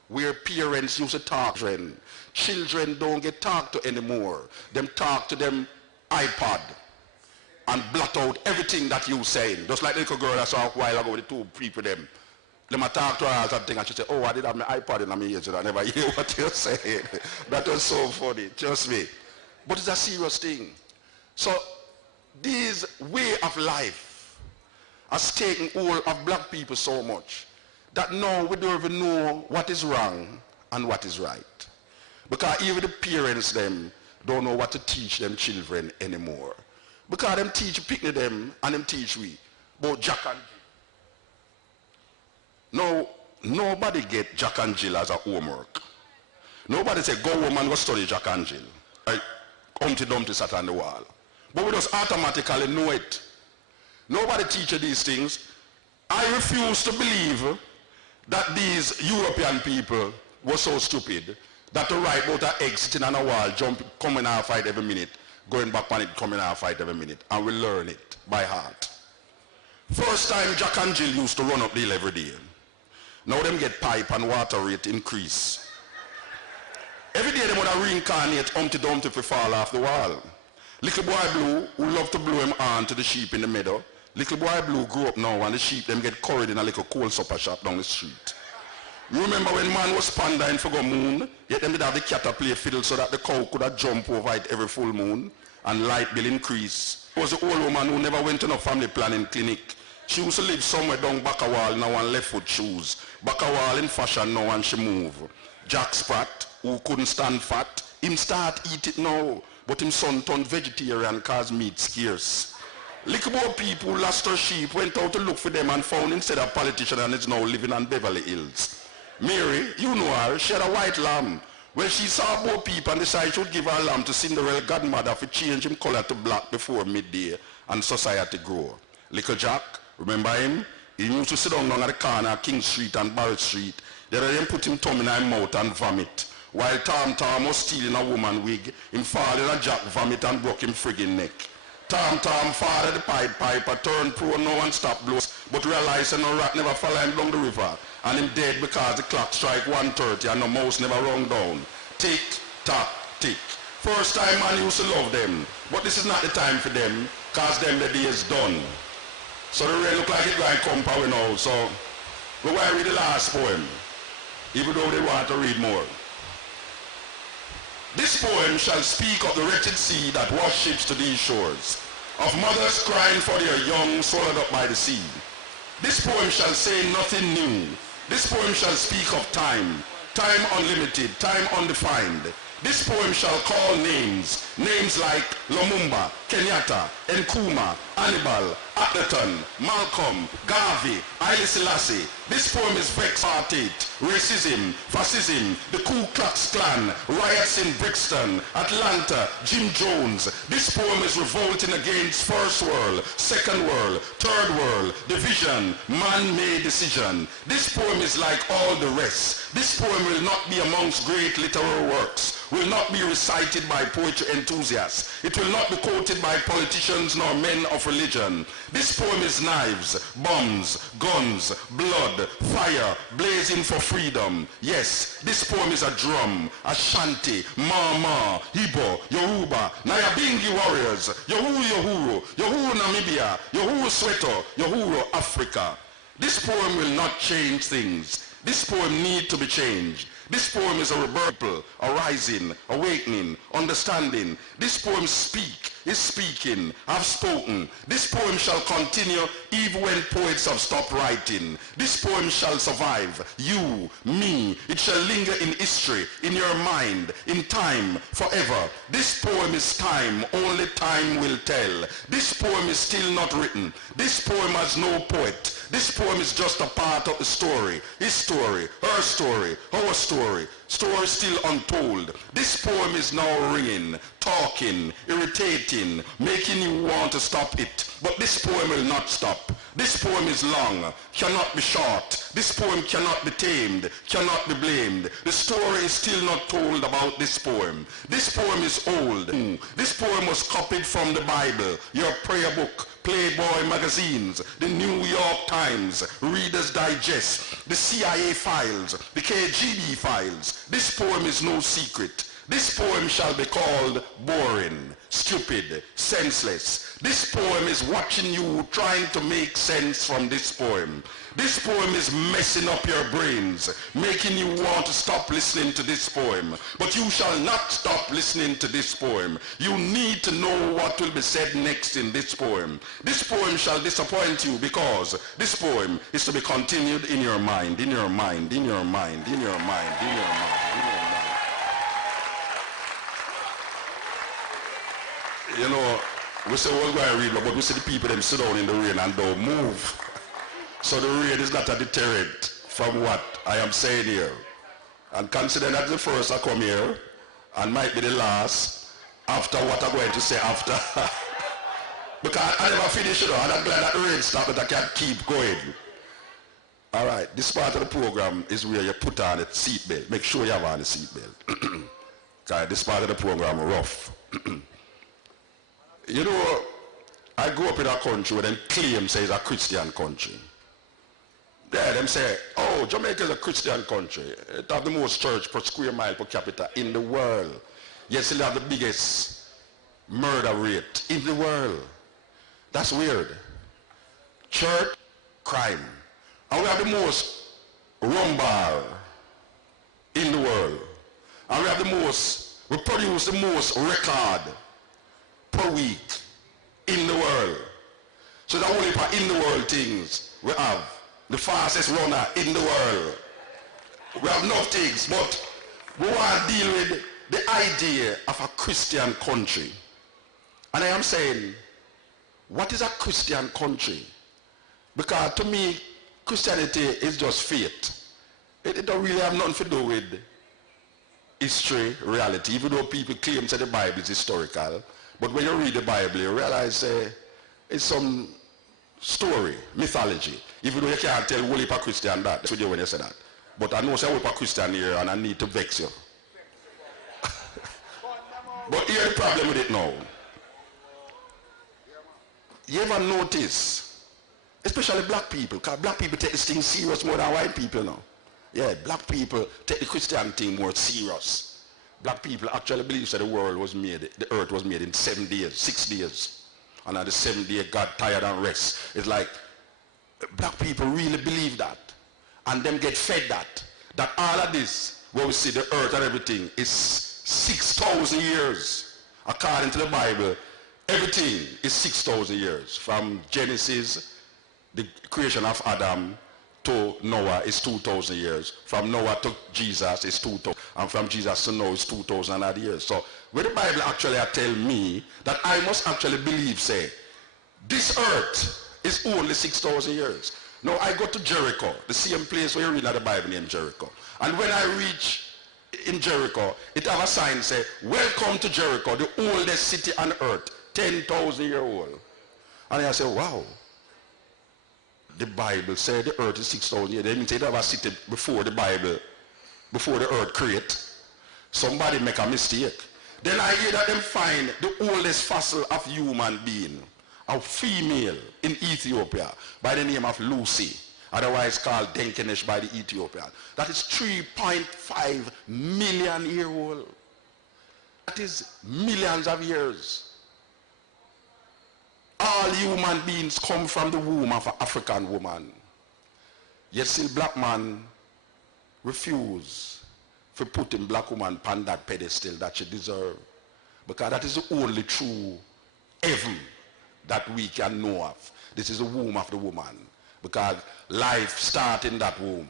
where parents used to talk to children. Children don't get talked to anymore. Them talk to them iPod and blot out everything that you saying. Just like the little girl I saw a while ago with the two people them. Them talk to her or something and she said, oh, I did have my iPod in my ears and I never hear what you're saying. That was so funny, trust me. But it's a serious thing. So this way of life has taken hold of black people so much that now we don't even know what is wrong and what is right. Because even the parents them don't know what to teach them children anymore. Because them teach picnic them and them teach we about Jack and Jill. Now, nobody get Jack and Jill as a homework. Nobody say go home and go study Jack and Jill. Humpty Dumpty sat on the wall. But we just automatically know it. Nobody teaches these things. I refuse to believe that these European people were so stupid that to write about an egg sitting on a wall, jump, coming out fight every minute, going back on it, coming out fight every minute, and we learn it by heart. First time Jack and Jill used to run up the hill every day. Now them get pipe and water rate increase. Every day they would reincarnate Humpty Dumpty if fall off the wall. Little boy Blue, who loved to blow him on to the sheep in the meadow, little boy Blue grew up now and the sheep them get curried in a little coal supper shop down the street. You remember when man was pandering for the moon, yet them did have the cat to play fiddle so that the cow could have jump over it every full moon and light bill increase. It was the old woman who never went to no family planning clinic. She used to live somewhere down back a wall now on left foot shoes. Back a wall in fashion now and she move. Jack Sprat, who couldn't stand fat, him start eat it now, but him son turned vegetarian cause meat scarce. Little more people lost their sheep, went out to look for them and found instead a politician and is now living on Beverly Hills. Mary, you know her, she had a white lamb. Well, she saw Bo Peep and decided she would give her lamb to Cinderella godmother for change him color to black before midday and society grow. Little Jack, remember him? He used to sit down at the corner of King Street and Barrett Street. They then put him thumb in his mouth and vomit. While Tom was stealing a woman wig, him fall in a Jack vomit and broke him friggin' neck. Tom fall at the piper, turned pro, no one stop blows, but realized no rat never follow him down the river. And him dead because the clock strike 1:30 and the mouse never run down. Tick, tock, tick. First time man used to love them, but this is not the time for them, cause them the day is done. So the rain look like it going to come power now, so we're going to read the last poem, even though they want to read more. This poem shall speak of the wretched sea that wash ships to these shores, of mothers crying for their young swallowed up by the sea. This poem shall say nothing new. This poem shall speak of time, time unlimited, time undefined. This poem shall call names, names like Lumumba, Kenyatta, Nkrumah, Hannibal, Atherton, Malcolm, Garvey, Haile Selassie. This poem is vexed apartheid, racism, fascism, the Ku Klux Klan, riots in Brixton, Atlanta, Jim Jones. This poem is revolting against first world, second world, third world, division, man-made decision. This poem is like all the rest. This poem will not be amongst great literary works, will not be recited by poetry enthusiasts. It will not be quoted by politicians nor men of religion. This poem is knives, bombs, guns, blood, fire, blazing for freedom. Yes, this poem is a drum, Ashanti, Mama, Igbo, Yoruba, Nyabingi warriors, Yohuru, Yohuru Namibia, Yohuru Soweto, Yohuru Africa. This poem will not change things. This poem needs to be changed. This poem is a rebirth, a rising, awakening, understanding. This poem is speaking, have spoken. This poem shall continue even when poets have stopped writing. This poem shall survive, you, me. It shall linger in history, in your mind, in time, forever. This poem is time, only time will tell. This poem is still not written. This poem has no poet. This poem is just a part of the story. His story, her story, our story. Story still untold. This poem is now ringing, talking, irritating, making you want to stop it. But this poem will not stop. This poem is long, cannot be short. This poem cannot be tamed, cannot be blamed. The story is still not told about this poem. This poem is old. This poem was copied from the Bible, your prayer book, Playboy magazines, the New York Times, Reader's Digest, the CIA files, the KGB files. This poem is no secret. This poem shall be called boring, stupid, senseless. This poem is watching you trying to make sense from this poem. This poem is messing up your brains, making you want to stop listening to this poem. But you shall not stop listening to this poem. You need to know what will be said next in this poem. This poem shall disappoint you because this poem is to be continued in your mind, in your mind, in your mind, in your mind, in your mind, in your mind. You know, we say we're going to read, but we see the people them sit down in the rain and don't move. So the rain is not a deterrent from what I am saying here. And consider that the first I come here and might be the last after what I'm going to say after. Because I never finish it, and I'm glad that the rain stopped, but I can't keep going. All right, this part of the program is where you put on a seatbelt. Make sure you have on a seatbelt. Okay, this part of the program is rough. You know, I grew up in a country where them claim say it's a Christian country. Yeah, them say, oh, Jamaica is a Christian country. It have the most church per square mile per capita in the world. Yes, it have the biggest murder rate in the world. That's weird. Church, crime. And we have the most rum bar in the world. And we produce the most record per week in the world. So the only part in the world things we have. The fastest runner in the world. We have enough things, but we want to deal with the idea of a Christian country. And I am saying, what is a Christian country? Because to me, Christianity is just faith. It don't really have nothing to do with history, reality, even though people claim that the Bible is historical. But when you read the Bible, you realize it's some story, mythology. Even though you can't tell whole heap of Christian that. That's what you when you say that. But I know say whole heap of Christian here and I need to vex you. But here's the problem with it now. You ever notice, especially black people, because black people take this thing serious more than white people now. Yeah, black people take the Christian thing more serious. Black people actually believe that the world was made, the earth was made in 7 days, 6 days. And on the 7th day, God tired and rest. It's like, black people really believe that. And them get fed that. That all of this, where we see the earth and everything, is 6,000 years. According to the Bible, everything is 6,000 years. From Genesis, the creation of Adam, to Noah is 2,000 years. From Noah to Jesus is 2,000. And from Jesus to Noah is 2,000 odd years. So, where the Bible actually tell me that I must actually believe, say, this earth is only 6,000 years. Now, I go to Jericho, the same place where you read in the Bible named Jericho. And when I reach in Jericho, it have a sign say, welcome to Jericho, the oldest city on earth, 10,000 years old. And I say, wow. The Bible said the earth is 6,000 years. They mean it have a city before the Bible, before the earth create. Somebody make a mistake. Then I hear that them find the oldest fossil of human being, a female in Ethiopia by the name of Lucy, otherwise called Denkenesh by the Ethiopian. That is 3.5 million years old. That is millions of years. All human beings come from the womb of an African woman. Yet still black man refuse to put in black woman on that pedestal that she deserve. Because that is the only true heaven that we can know of. This is the womb of the woman. Because life starts in that womb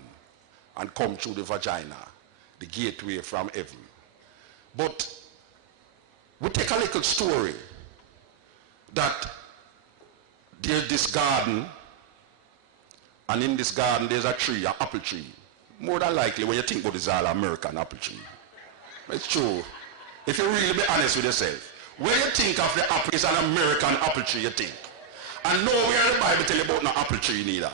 and come through the vagina, the gateway from heaven. But we take a little story that there's this garden, and in this garden there's a tree, an apple tree. More than likely when you think about it, it's all American apple tree. It's true. If you really be honest with yourself, when you think of the apple, it's an American apple tree, you think. And nowhere in the Bible tell you about no apple tree neither.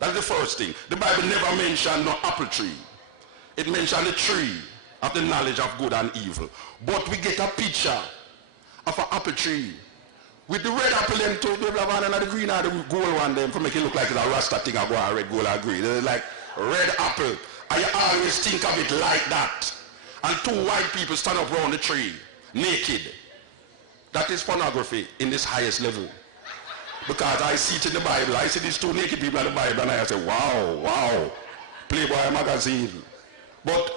That's the first thing. The Bible never mentioned no apple tree. It mentioned the tree of the knowledge of good and evil. But we get a picture of an apple tree with the red apple them too, the black one and the green and the gold one them to make it look like it's a Rasta thing. I go on red, gold and green. They're like red apple. And you always think of it like that. And 2 white people stand up around the tree, naked. That is pornography in this highest level. Because I see it in the Bible. I see these 2 naked people in the Bible and I say, wow, wow. Playboy magazine. But,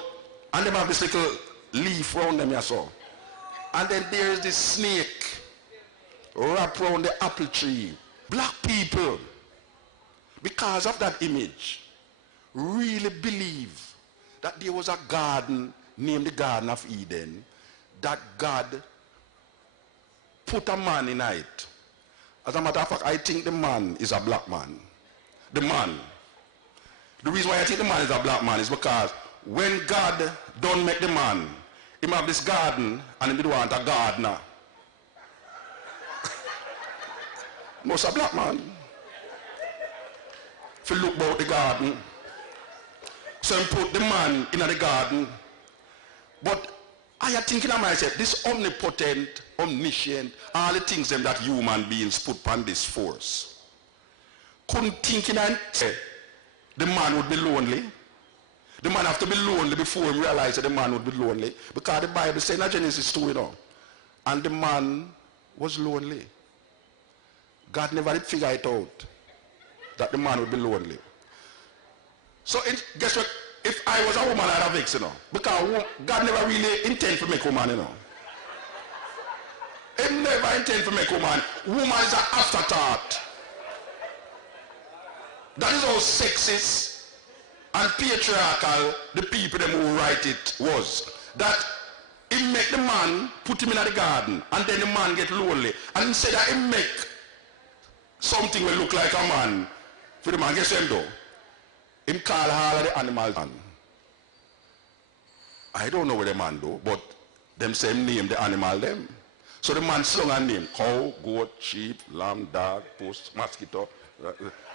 and they have this little leaf around them, you saw. And then there's this snake wrapped around the apple tree. Black people, because of that image, really believe that there was a garden named the Garden of Eden, that God put a man in it. As a matter of fact, I think the man is a black man. The man. The reason why I think the man is a black man is because when God don't make the man, he have this garden and he want a gardener. Most a black man. to look about the garden. So he put the man in the garden. But I am thinking of myself, this omnipotent, omniscient, all the things them that human beings put on this force. Couldn't think in and say the man would be lonely. The man have to be lonely before he realized that the man would be lonely. Because the Bible says in Genesis 2, you know. And the man was lonely. God never did figure it out that the man would be lonely. So guess what? If I was a woman, I'd have vexed, you know. Because God never really intended to make woman, you know. He never intended to make woman. Woman is an afterthought. That is how sexist and patriarchal the people them who write it was. That he make the man, put him in the garden, and then the man get lonely. And instead that he make something will look like a man for the man. Guess him though? Him call all of the animals man. I don't know what the man do, but them say him name the animal them. So the man slung a name: cow, goat, sheep, lamb, dog, post, mosquito.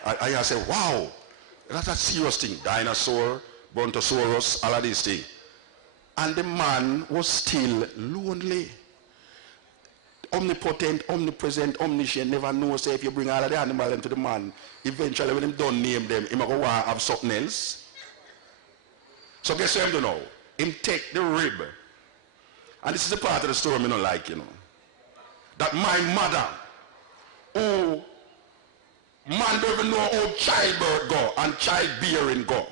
I say, wow, that's a serious thing. Dinosaur, brontosaurus, all of these things. And the man was still lonely. Omnipotent, omnipresent, omniscient, never knows. Say if you bring all of the animals into the man, eventually when him don't name them, he might go want to have something else. So guess what him do now? Him take the rib. And this is the part of the story I don't like, you know. That my mother, who man don't even know how childbirth go and childbearing go.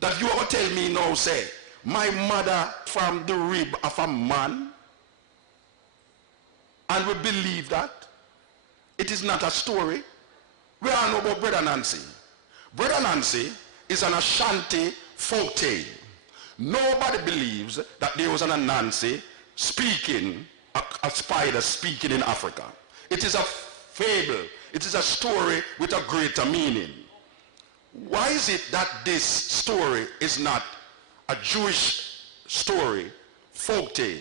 That you are going to tell me now, say, my mother from the rib of a man, and we believe that it is not a story. We all know about Brother Nancy. Brother Nancy is an Ashanti folk tale. Nobody believes that there was an Anansi speaking, a spider speaking in Africa. It is a fable. It is a story with a greater meaning. Why is it that this story is not a Jewish story, folk tale?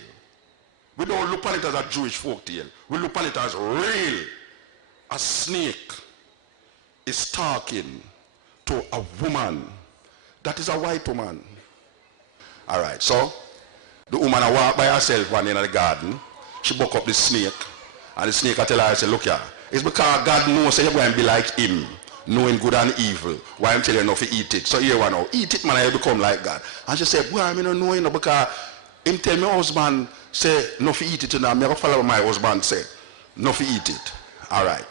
We don't look at it as a Jewish folk tale. We look at it as real. A snake is talking to a woman that is a white woman. All right, so the woman walked by herself one in the garden. She buck up the snake, and the snake tell her, I say, look here, it's because God knows you're going to be like him, knowing good and evil. Why I'm telling you not to eat it. So here one now, eat it, man, and you become like God. And she said, boy, I don't know, you know, because him tell my husband, say, not to eat it, you know, I'm going to follow what my husband say, not to eat it. All right.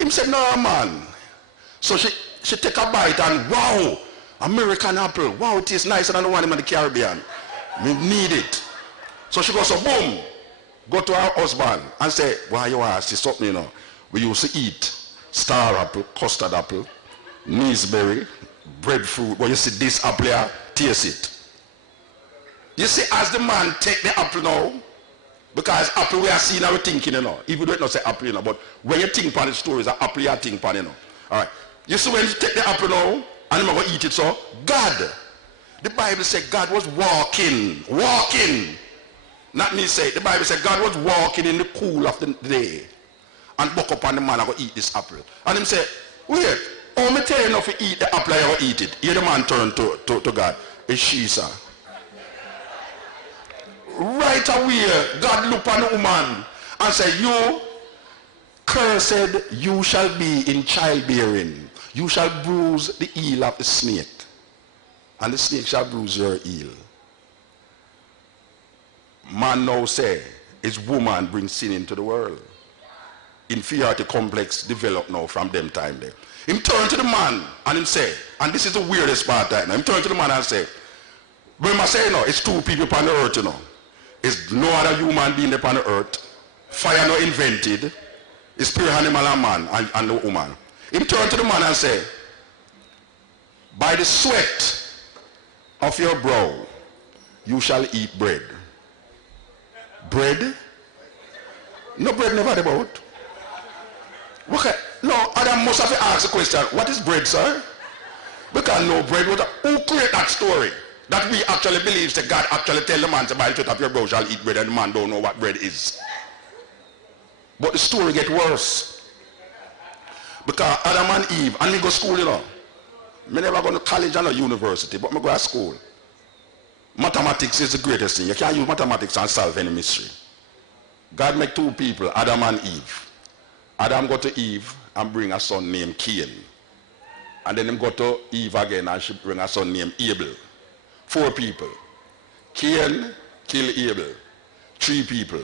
Him said, no, man. So she take a bite and, wow, American apple. Wow, it tastes nicer than the one in the Caribbean. We need it. So she goes, so boom, go to her husband and say, why you want to see something, you know. We used to eat star apple, custard apple, gooseberry, breadfruit. But you see this apple here, taste it. You see, as the man take the apple now, because apple we are seeing our thinking, you know. Even though it not say apple, you know, but when you think upon the stories, an apple you are thinking upon, you know. All right. You see when you take the apple now, and you're going to eat it, so God, the Bible said God was walking. Not me say, the Bible said God was walking in the cool of the day and buck up on the man and go eat this apple. And him say, wait, how me tell you not to eat the apple, I go eat it. Here the man turned to God. It's she, sir. Right away, God looked on the woman and said, you cursed you shall be in childbearing. You shall bruise the heel of the snake, and the snake shall bruise your heel. Man now say, his woman brings sin into the world. Inferiority complex develop now from them time there. Him turn to the man and him say, and this is the weirdest part right now, him turn to the man and say, remember say, no, it's two people upon the earth, you know. It's no other human being upon the earth. Fire not invented. It's pure animal and man and the woman. Him turn to the man and say, by the sweat of your brow, you shall eat bread. Bread? No bread never about. Okay. No, Adam must have asked the question, what is bread, sir? Because no bread, who created that story? That we actually believe that God actually tell the man to by the sweat of your brow shall eat bread, and the man don't know what bread is. But the story get worse. Because Adam and Eve, and we go to school, you know, I never go to college and a university, but I go to school. Mathematics is the greatest thing. You can't use mathematics and solve any mystery. God made two people, Adam and Eve. Adam go to Eve and bring a son named Cain. And then him go to Eve again and she bring a son named Abel. 4 people. Cain killed Abel. 3 people.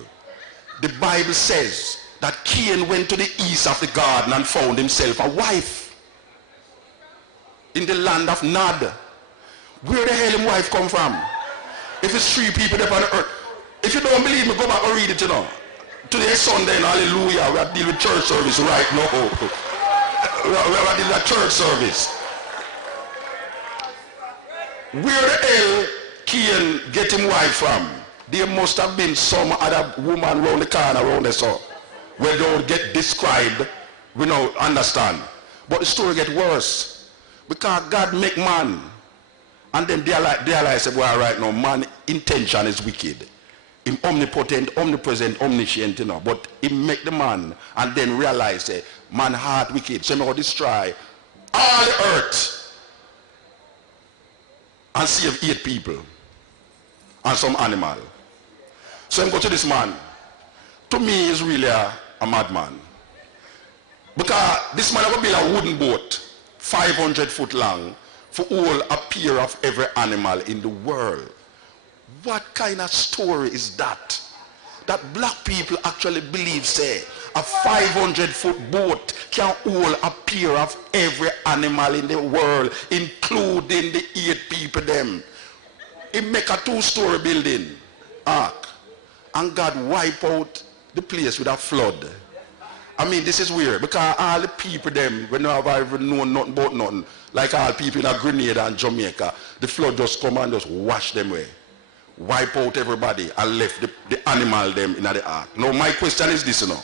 The Bible says that Cain went to the east of the garden and found himself a wife in the land of Nod. Where the hell his wife come from? If it's 3 people there on the earth. If you don't believe me, go back and read it, you know. Today is Sunday, hallelujah. We are dealing with church service right now. We are dealing with church service. Where the hell Cain get him wife from? There must have been some other woman around the corner around the so where they don't get described, we don't understand. But the story get worse. Because God make man. And then they realize, well, right now, man's intention is wicked. Him omnipotent, omnipresent, omniscient, you know. But he make the man and then realize, man heart wicked. So he will destroy all the earth and save 8 people and some animal. So he go to this man. To me, he's really a madman. Because this man will build a wooden boat, 500 foot long, for all a pair of every animal in the world. What kind of story is that? That black people actually believe, say, a 500-foot boat can hold a pair of every animal in the world, including the 8 people them. He make a 2-story building, ark, and God wipe out the place with a flood. I mean, this is weird, because all the people them, when they have even known nothing about nothing, like all people in Grenada and Jamaica, the flood just come and just wash them away. Wipe out everybody and left the animal them in the ark. Now my question is this, you know.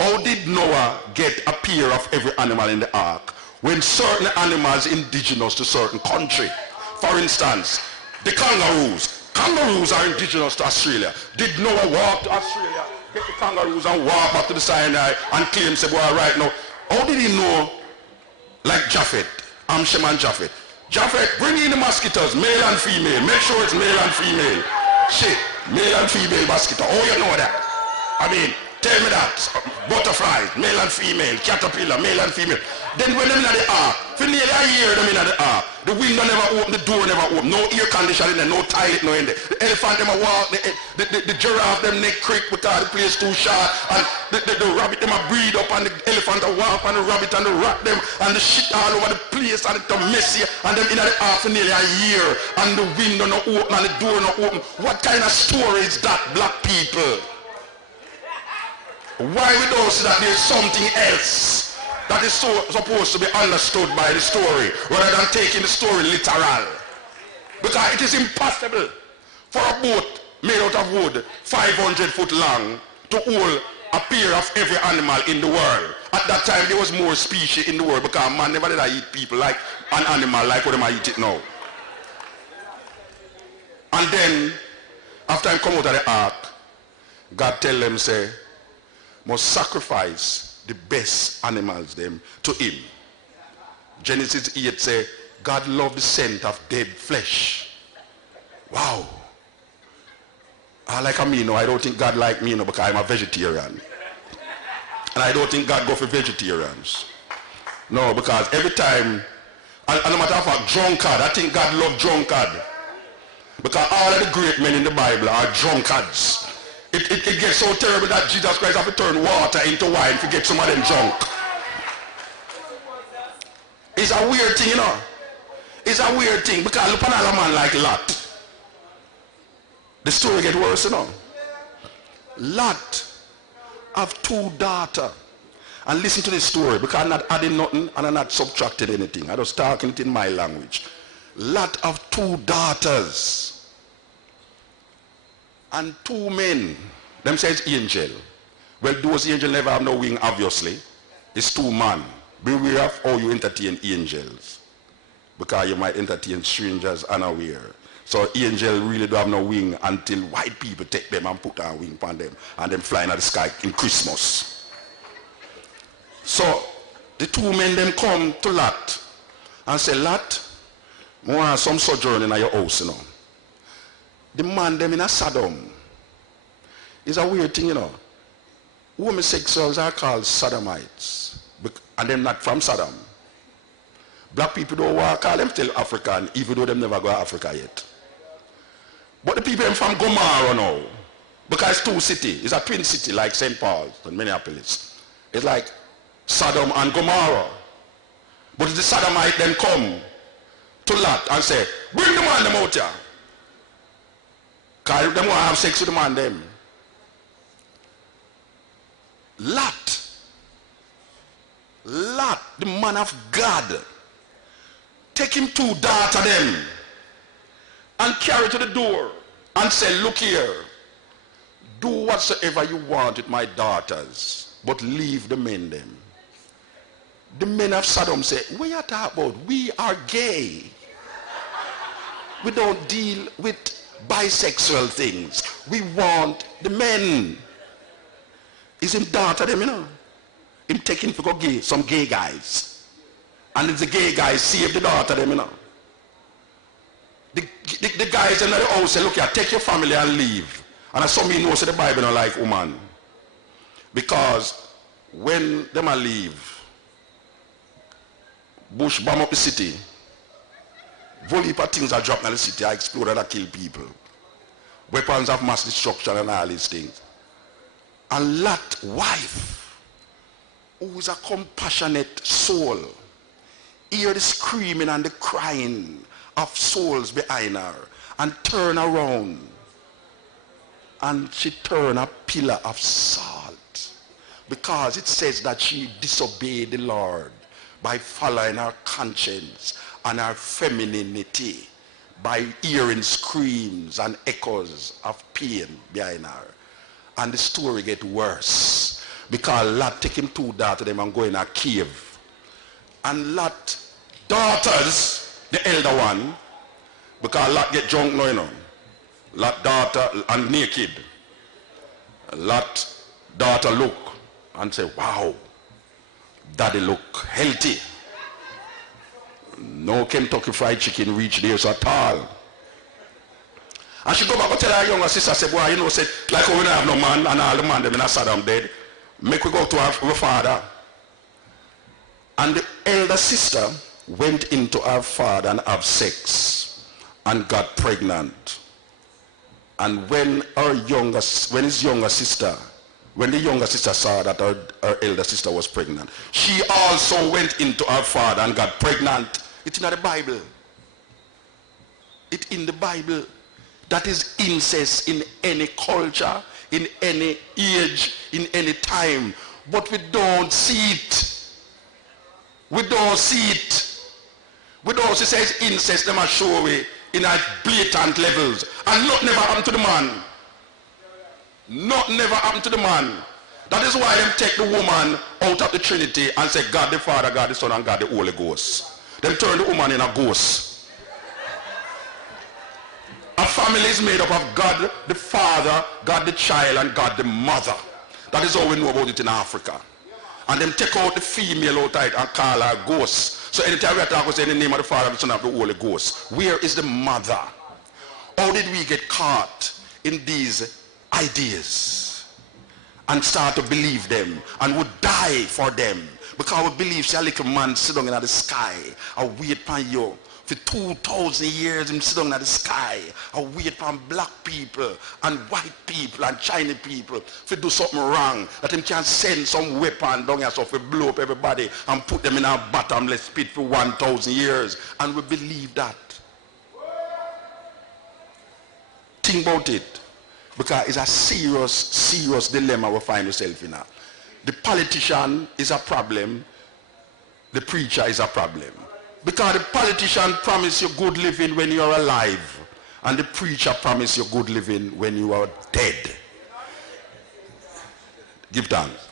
How did Noah get a pair of every animal in the ark when certain animals indigenous to certain country? For instance, the kangaroos. Kangaroos are indigenous to Australia. Did Noah walk to Australia, get the kangaroos and walk back to the Sinai and claim, say, well, right now, how did he know, like Japhet, Shem and Japhet? Japhet, bring in the mosquitoes, male and female. Make sure it's male and female. Shit, male and female mosquito. Oh, you know that. I mean, tell me that. Butterflies, male and female. Caterpillar, male and female. Then when they're in the ark, for nearly a year them in the ark, the window never open, the door never open, no air conditioning there, no toilet, no in there. The elephant them a walk, the giraffe them neck creak because the place too short, and the rabbit them a breed up, and the elephant a walk, and the rabbit and the rat them, and the shit all over the place, and it's messy, and them in the ark for nearly a year, and the window no open, and the door no open. What kind of story is that, black people? Why we don't see that there's something else that is so supposed to be understood by the story rather than taking the story literal? Because it is impossible for a boat made out of wood 500 foot long to hold a pair of every animal in the world. At that time there was more species in the world because man never did eat people like an animal like what they might eat it now. And then after I come out of the ark, God tell them, say, must sacrifice the best animals them to him. Genesis 8 say, God loved the scent of dead flesh. Wow. Like me, no, I don't think God like me, no, because I'm a vegetarian. And I don't think God go for vegetarians. No, because every time, and no matter of fact, drunkard, I think God loved drunkard. Because all of the great men in the Bible are drunkards. It gets so terrible that Jesus Christ have to turn water into wine to get some of them drunk. It's a weird thing, you know. It's a weird thing because look at a man like Lot. The story gets worse, you know. Lot have 2 daughters. And listen to this story because I'm not adding nothing and I'm not subtracting anything. I'm just talking it in my language. Lot have 2 daughters. And 2 men, them says angel. Well, those angels never have no wing, obviously. It's 2 men. Beware of how you entertain angels. Because you might entertain strangers unaware. So angels really don't have no wing until white people take them and put a wing on them. And them flying at the sky in Christmas. So, the 2 men them come to Lot. and say, Lot, I want some sojourn in your house, you know. The man them in a Sodom is a weird thing, you know. Homosexuals are called sodomites, and they're not from Sodom. Black people don't want to call them still African, even though they never go to Africa yet. But the people from Gomorrah now, because it's two cities, it's a twin city like St. Paul and Minneapolis. It's like Sodom and Gomorrah. But the Sodomite then come to Lot and say, bring the man them out here. Because they want to have sex with the man them. Lot, the man of God, take him two daughters them and carry to the door and say, look here, do whatsoever you want with my daughters, but leave the men them. The men of Sodom say, what are you talking about? We are gay. We don't deal with bisexual things. We want the men. Is him daughter them, you know? Him taking for go gay, some gay guys. And if the gay guys save the daughter them, you know? The guys in the house say, look here, take your family and leave. And as some of you know, say the Bible don't like woman. Because when them a leave, Bush bomb up the city, volley of things are dropped in the city, are exploded and kill people. Weapons of mass destruction and all these things. And Lot's wife, who is a compassionate soul, hear the screaming and the crying of souls behind her, and turn around, and she turned a pillar of salt, because it says that she disobeyed the Lord by following her conscience and her femininity, by hearing screams and echoes of pain behind her. And the story get worse, because Lot take him two daughters them and go in a cave. And Lot daughters, the elder one, because Lot get drunk now, you know. Lot daughter and naked. Lot daughter look and say, wow, daddy look healthy. No Kentucky Fried Chicken reach there so at all. And she go back and tell her younger sister, say, boy, you know, say, like we don't have no man and all the man them in a Saddam dead, make we go to our father. And the elder sister went into her father and have sex and got pregnant. And when the younger sister saw that her elder sister was pregnant, she also went into her father and got pregnant. It's in the Bible. It's in the Bible. That is incest in any culture, in any age, in any time. But we don't see it. We don't see it. We don't see it incest, them are show we in a blatant levels. And nothing never happened to the man. Nothing never happened to the man. That is why them take the woman out of the Trinity and say God the Father, God the Son, and God the Holy Ghost. Them turn the woman in a ghost. A family is made up of God the Father, God the Child, and God the Mother. That is all we know about it in Africa. And them take out the female out of it and call her ghost. So anytime we talk, we say in the name of the Father, the Son, and the Holy Ghost. Where is the mother? How did we get caught in these ideas and start to believe them and would die for them? Because we believe say a little man sit down in the sky and wait for you. For 2,000 years him sit down in the sky and wait for black people and white people and Chinese people to do something wrong, that him can send some weapon down here so to blow up everybody and put them in a bottomless pit for 1,000 years. And we believe that. Think about it. Because it's a serious, serious dilemma we find ourselves in. The politician is a problem. The preacher is a problem. Because the politician promises you good living when you are alive. And the preacher promises you good living when you are dead. Give thanks.